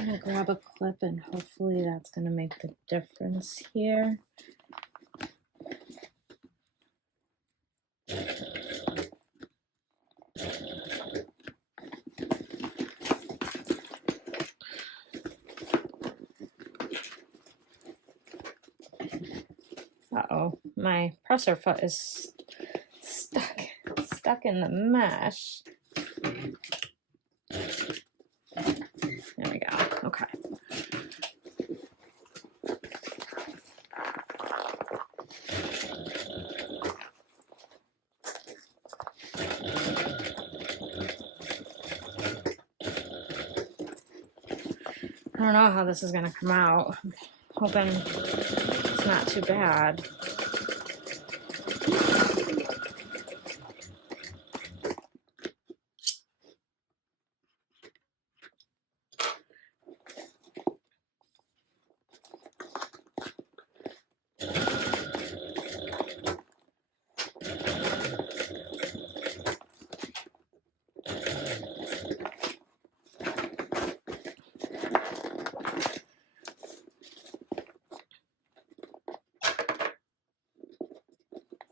I'm gonna grab a clip and hopefully that's gonna make the difference here. Uh-oh, my presser foot is stuck in the mesh. There we go. Okay. I don't know how this is gonna come out. I'm hoping it's not too bad.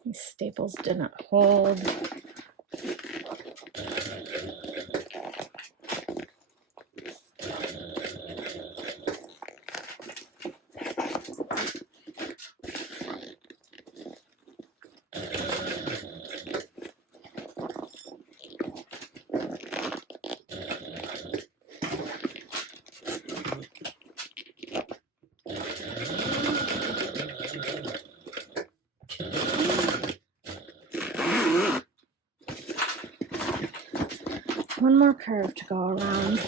These staples didn't hold. One more curve to go around.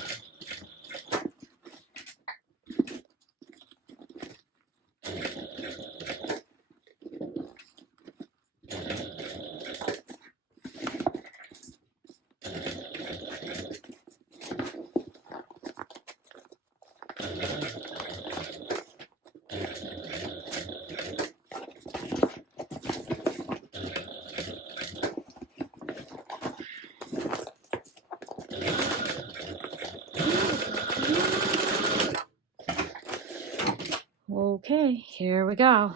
Okay, here we go.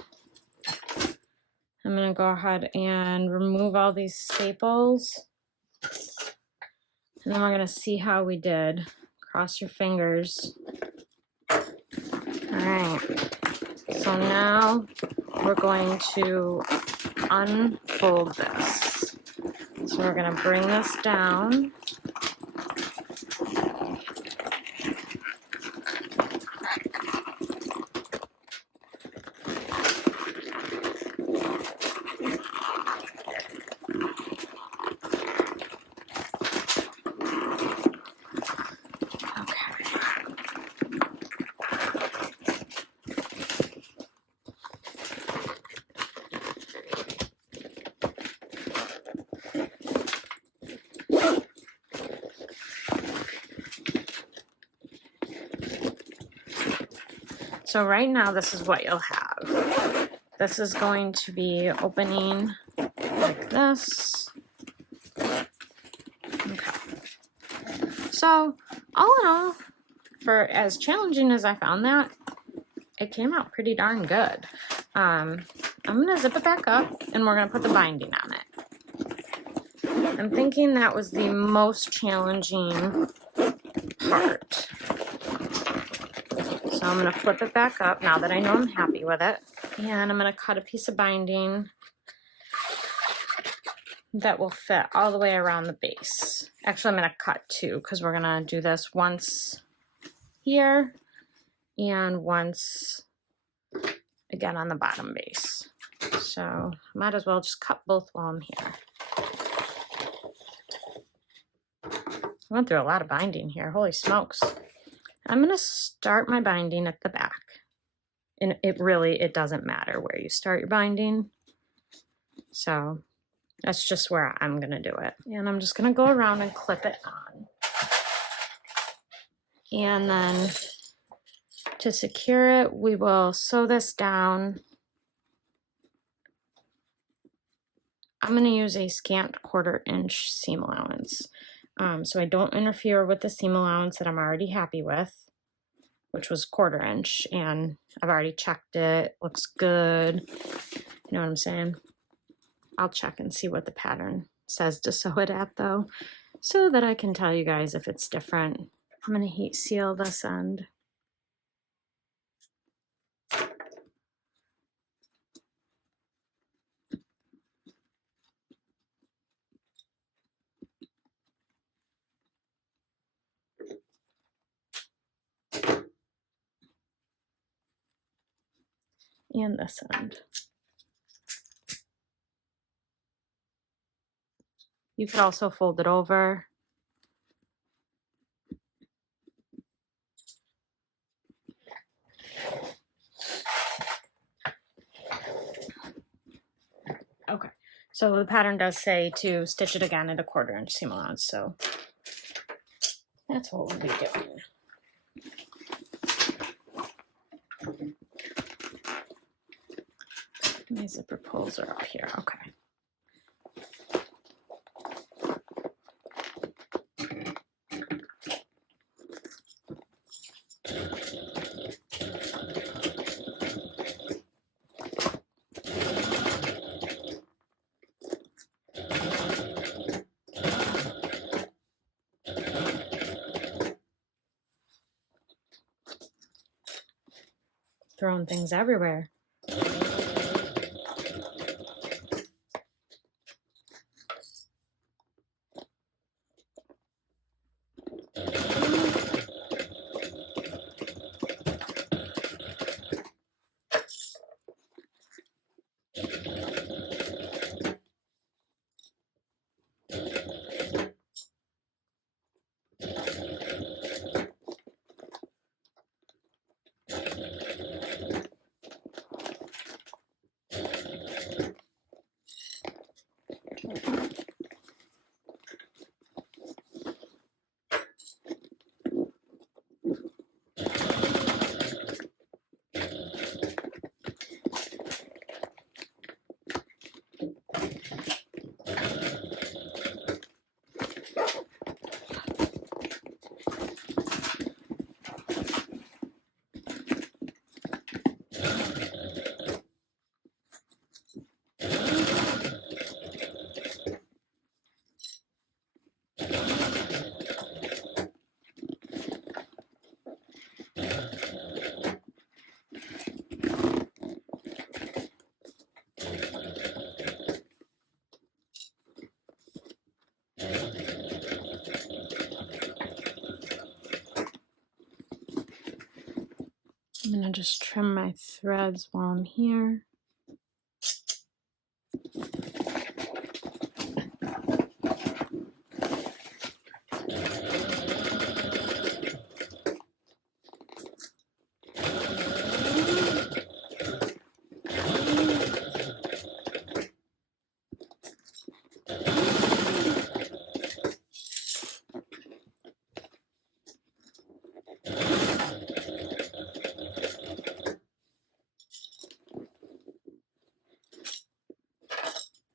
I'm gonna go ahead and remove all these staples. And then we're gonna see how we did. Cross your fingers. All right, so now we're going to unfold this. So we're gonna bring this down. So right now, this is what you'll have. This is going to be opening like this. Okay. So all in all, for as challenging as I found that, it came out pretty darn good. I'm gonna zip it back up and we're gonna put the binding on it. I'm thinking that was the most challenging part. So I'm gonna flip it back up now that I know I'm happy with it. And I'm gonna cut a piece of binding that will fit all the way around the base. Actually, I'm gonna cut two because we're gonna do this once here and once again on the bottom base. So might as well just cut both while I'm here. I went through a lot of binding here, holy smokes. I'm gonna start my binding at the back. And it doesn't matter where you start your binding. So that's just where I'm gonna do it. And I'm just gonna go around and clip it on. And then to secure it, we will sew this down. I'm gonna use a scant 1/4 inch seam allowance. So I don't interfere with the seam allowance that I'm already happy with, which was 1/4 inch, and I've already checked it, looks good. You know what I'm saying? I'll check and see what the pattern says to sew it at though, so that I can tell you guys if it's different. I'm gonna heat seal this end. And this end. You could also fold it over. Okay, so the pattern does say to stitch it again at a 1/4 inch seam allowance, so that's what we'll be doing. My zipper pulls are up here, okay. Throwing things everywhere. gonna just trim my threads while I'm here.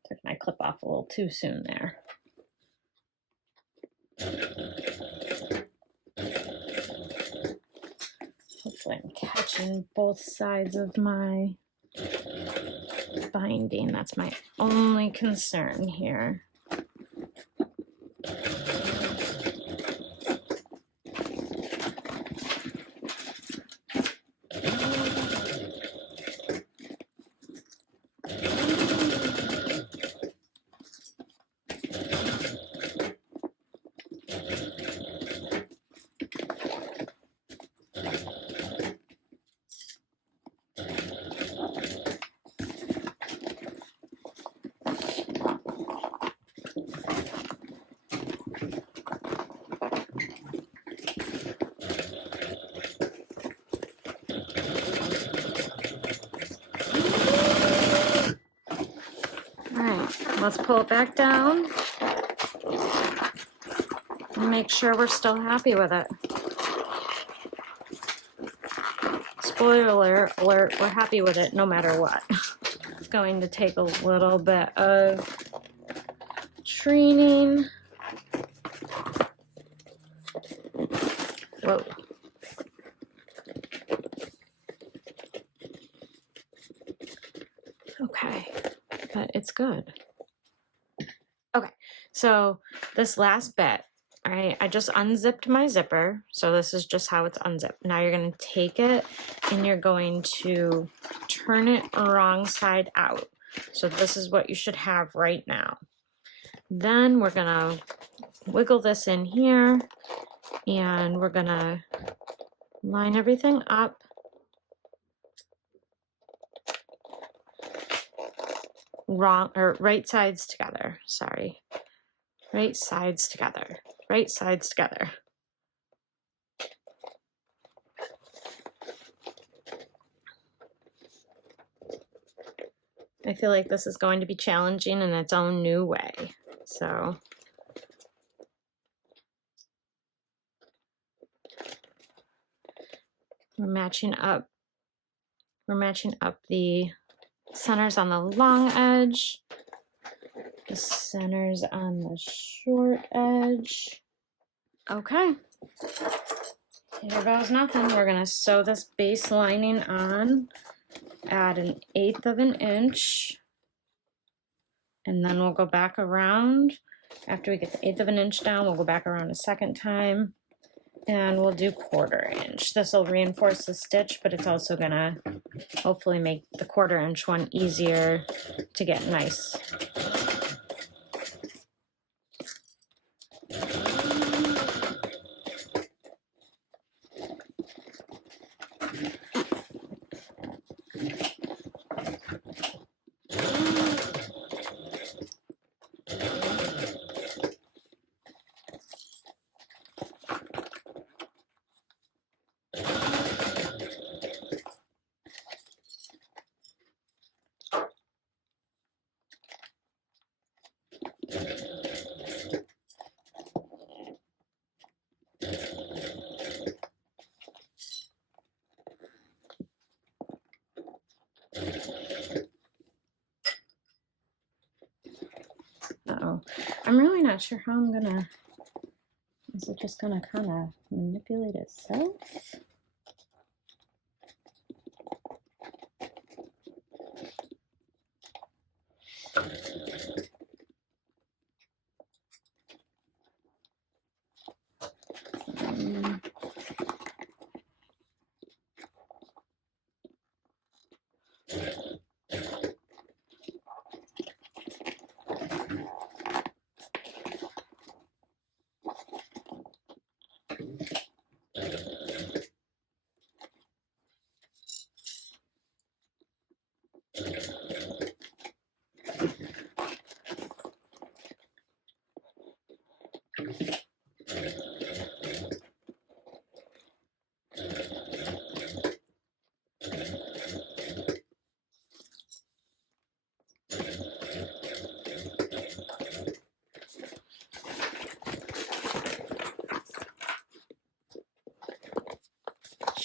Took my clip off a little too soon there. Hopefully I'm catching both sides of my binding. That's my only concern here. Let's pull it back down and make sure we're still happy with it. Spoiler alert, we're happy with it no matter what. It's going to take a little bit of training. Whoa. Okay, but it's good. Okay, so this last bit, all right, I just unzipped my zipper. So this is just how it's unzipped. Now you're going to take it and you're going to turn it wrong side out. So this is what you should have right now. Then we're going to wiggle this in here and we're going to line everything up. Wrong, or right sides together, sorry. Right sides together, right sides together. I feel like this is going to be challenging in its own new way, so. We're matching up the centers on the long edge, the centers on the short edge. Okay, here goes nothing. We're gonna sew this base lining on, add 1/8 of an inch, and then we'll go back around. After we get the 1/8 of an inch down, we'll go back around a second time, and we'll do 1/4 inch. This will reinforce the stitch, but it's also gonna hopefully make the 1/4 inch one easier to get nice. Uh-oh. I'm really not sure how I'm gonna, is it just gonna kind of manipulate itself?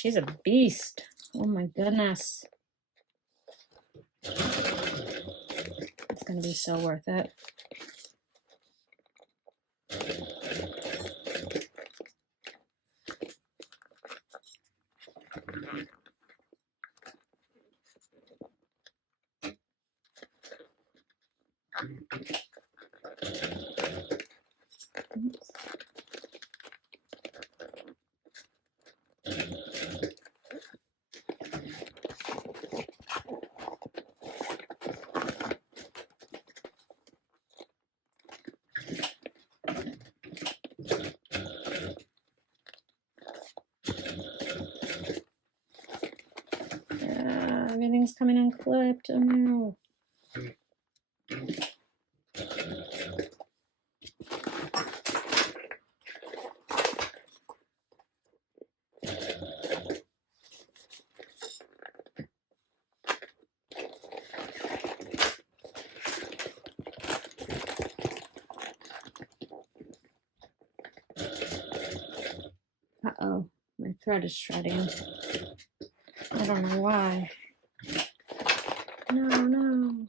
she's a beast. Oh my goodness. It's gonna be so worth it. Oops. Everything's coming unclipped. Oh no. Uh-oh, my thread is shredding. I don't know why. No.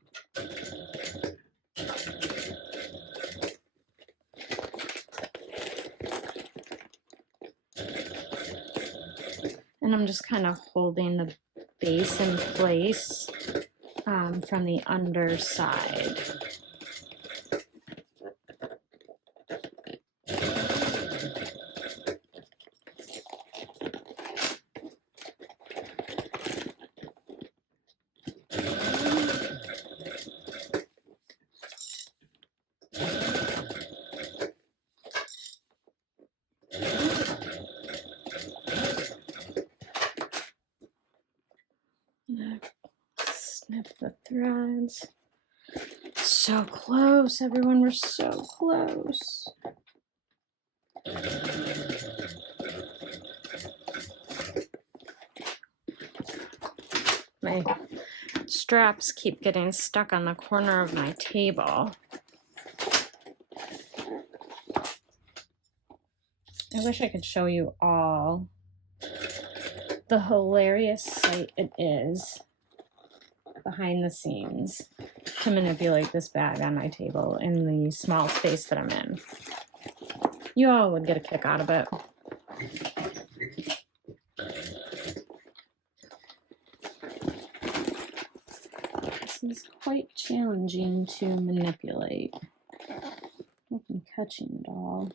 And I'm just kind of holding the base in place from the underside. Snip the threads. So close, everyone, we're so close. My straps keep getting stuck on the corner of my table. I wish I could show you all the hilarious sight it is behind the scenes to manipulate this bag on my table in the small space that I'm in. You all would get a kick out of it. This is quite challenging to manipulate. Hope I'm catching it all.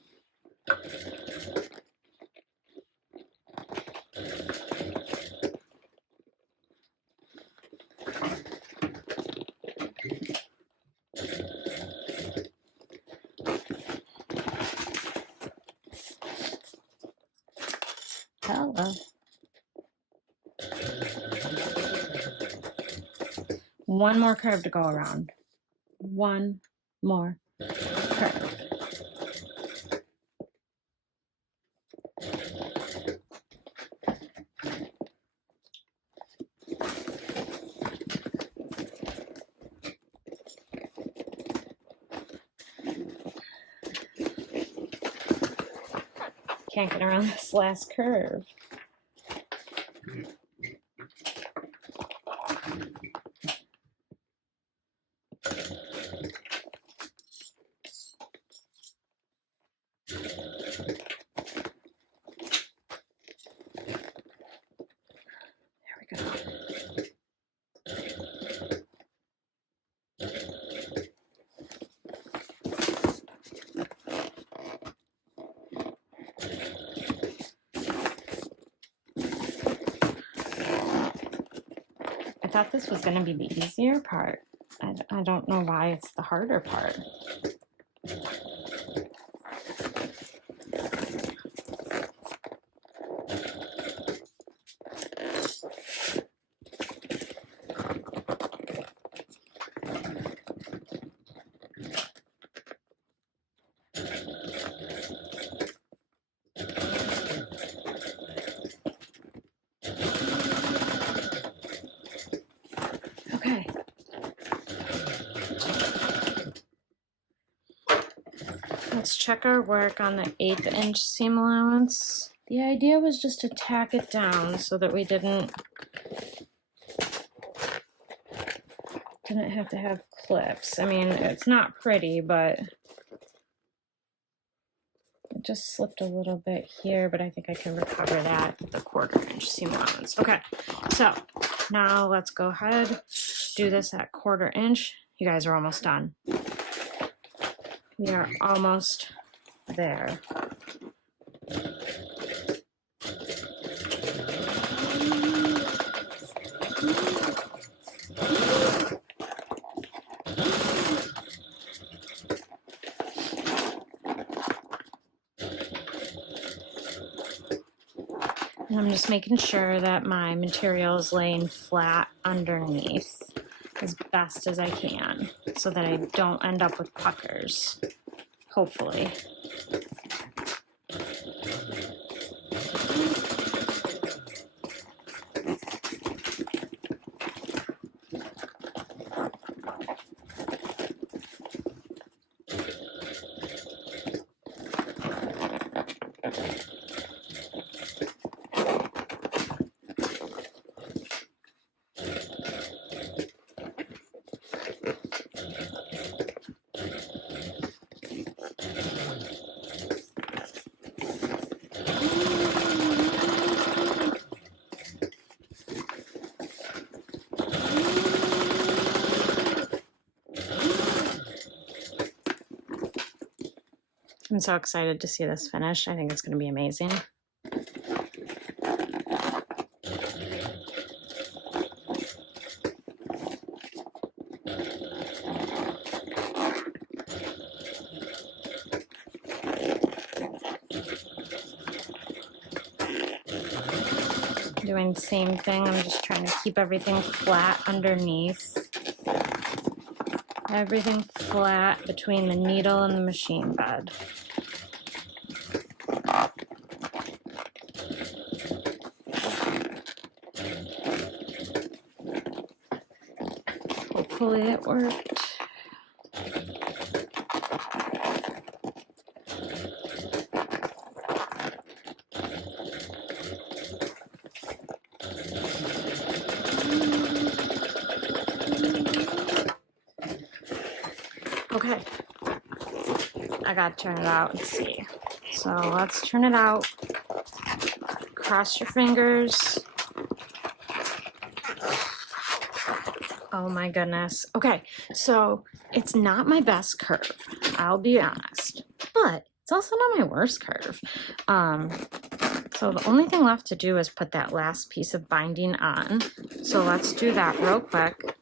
Hello. One more curve to go around. One more curve. Can't get around this last curve. I thought this was going to be the easier part. I don't know why it's the harder part. Okay. Let's check our work on the 1/8 inch seam allowance. The idea was just to tack it down so that we didn't have to have clips. I mean, it's not pretty, but it just slipped a little bit here, but I think I can recover that with the 1/4" seam allowance. Okay, so now let's go ahead, do this at 1/4". You guys are almost done. We are almost there. And I'm just making sure that my material is laying flat underneath as best as I can so that I don't end up with puckers, hopefully. I'm so excited to see this finished. I think it's going to be amazing. Doing the same thing. I'm just trying to keep everything flat underneath. Everything flat between the needle and the machine bed. Hopefully it worked. Okay, I gotta turn it out and see. So let's turn it out. Cross your fingers. Oh my goodness. Okay, so it's not my best curve, I'll be honest, but it's also not my worst curve. So the only thing left to do is put that last piece of binding on. So let's do that real quick.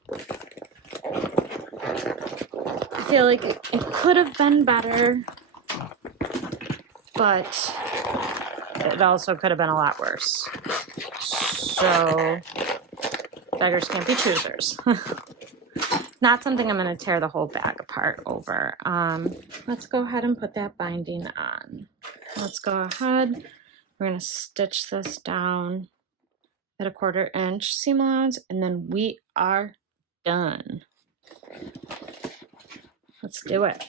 I feel like it could have been better, but it also could have been a lot worse. So beggars can't be choosers. Not something I'm going to tear the whole bag apart over. Let's go ahead and put that binding on. Let's go ahead. We're going to stitch this down at a 1/4" seam allowance, and then we are done. Let's do it.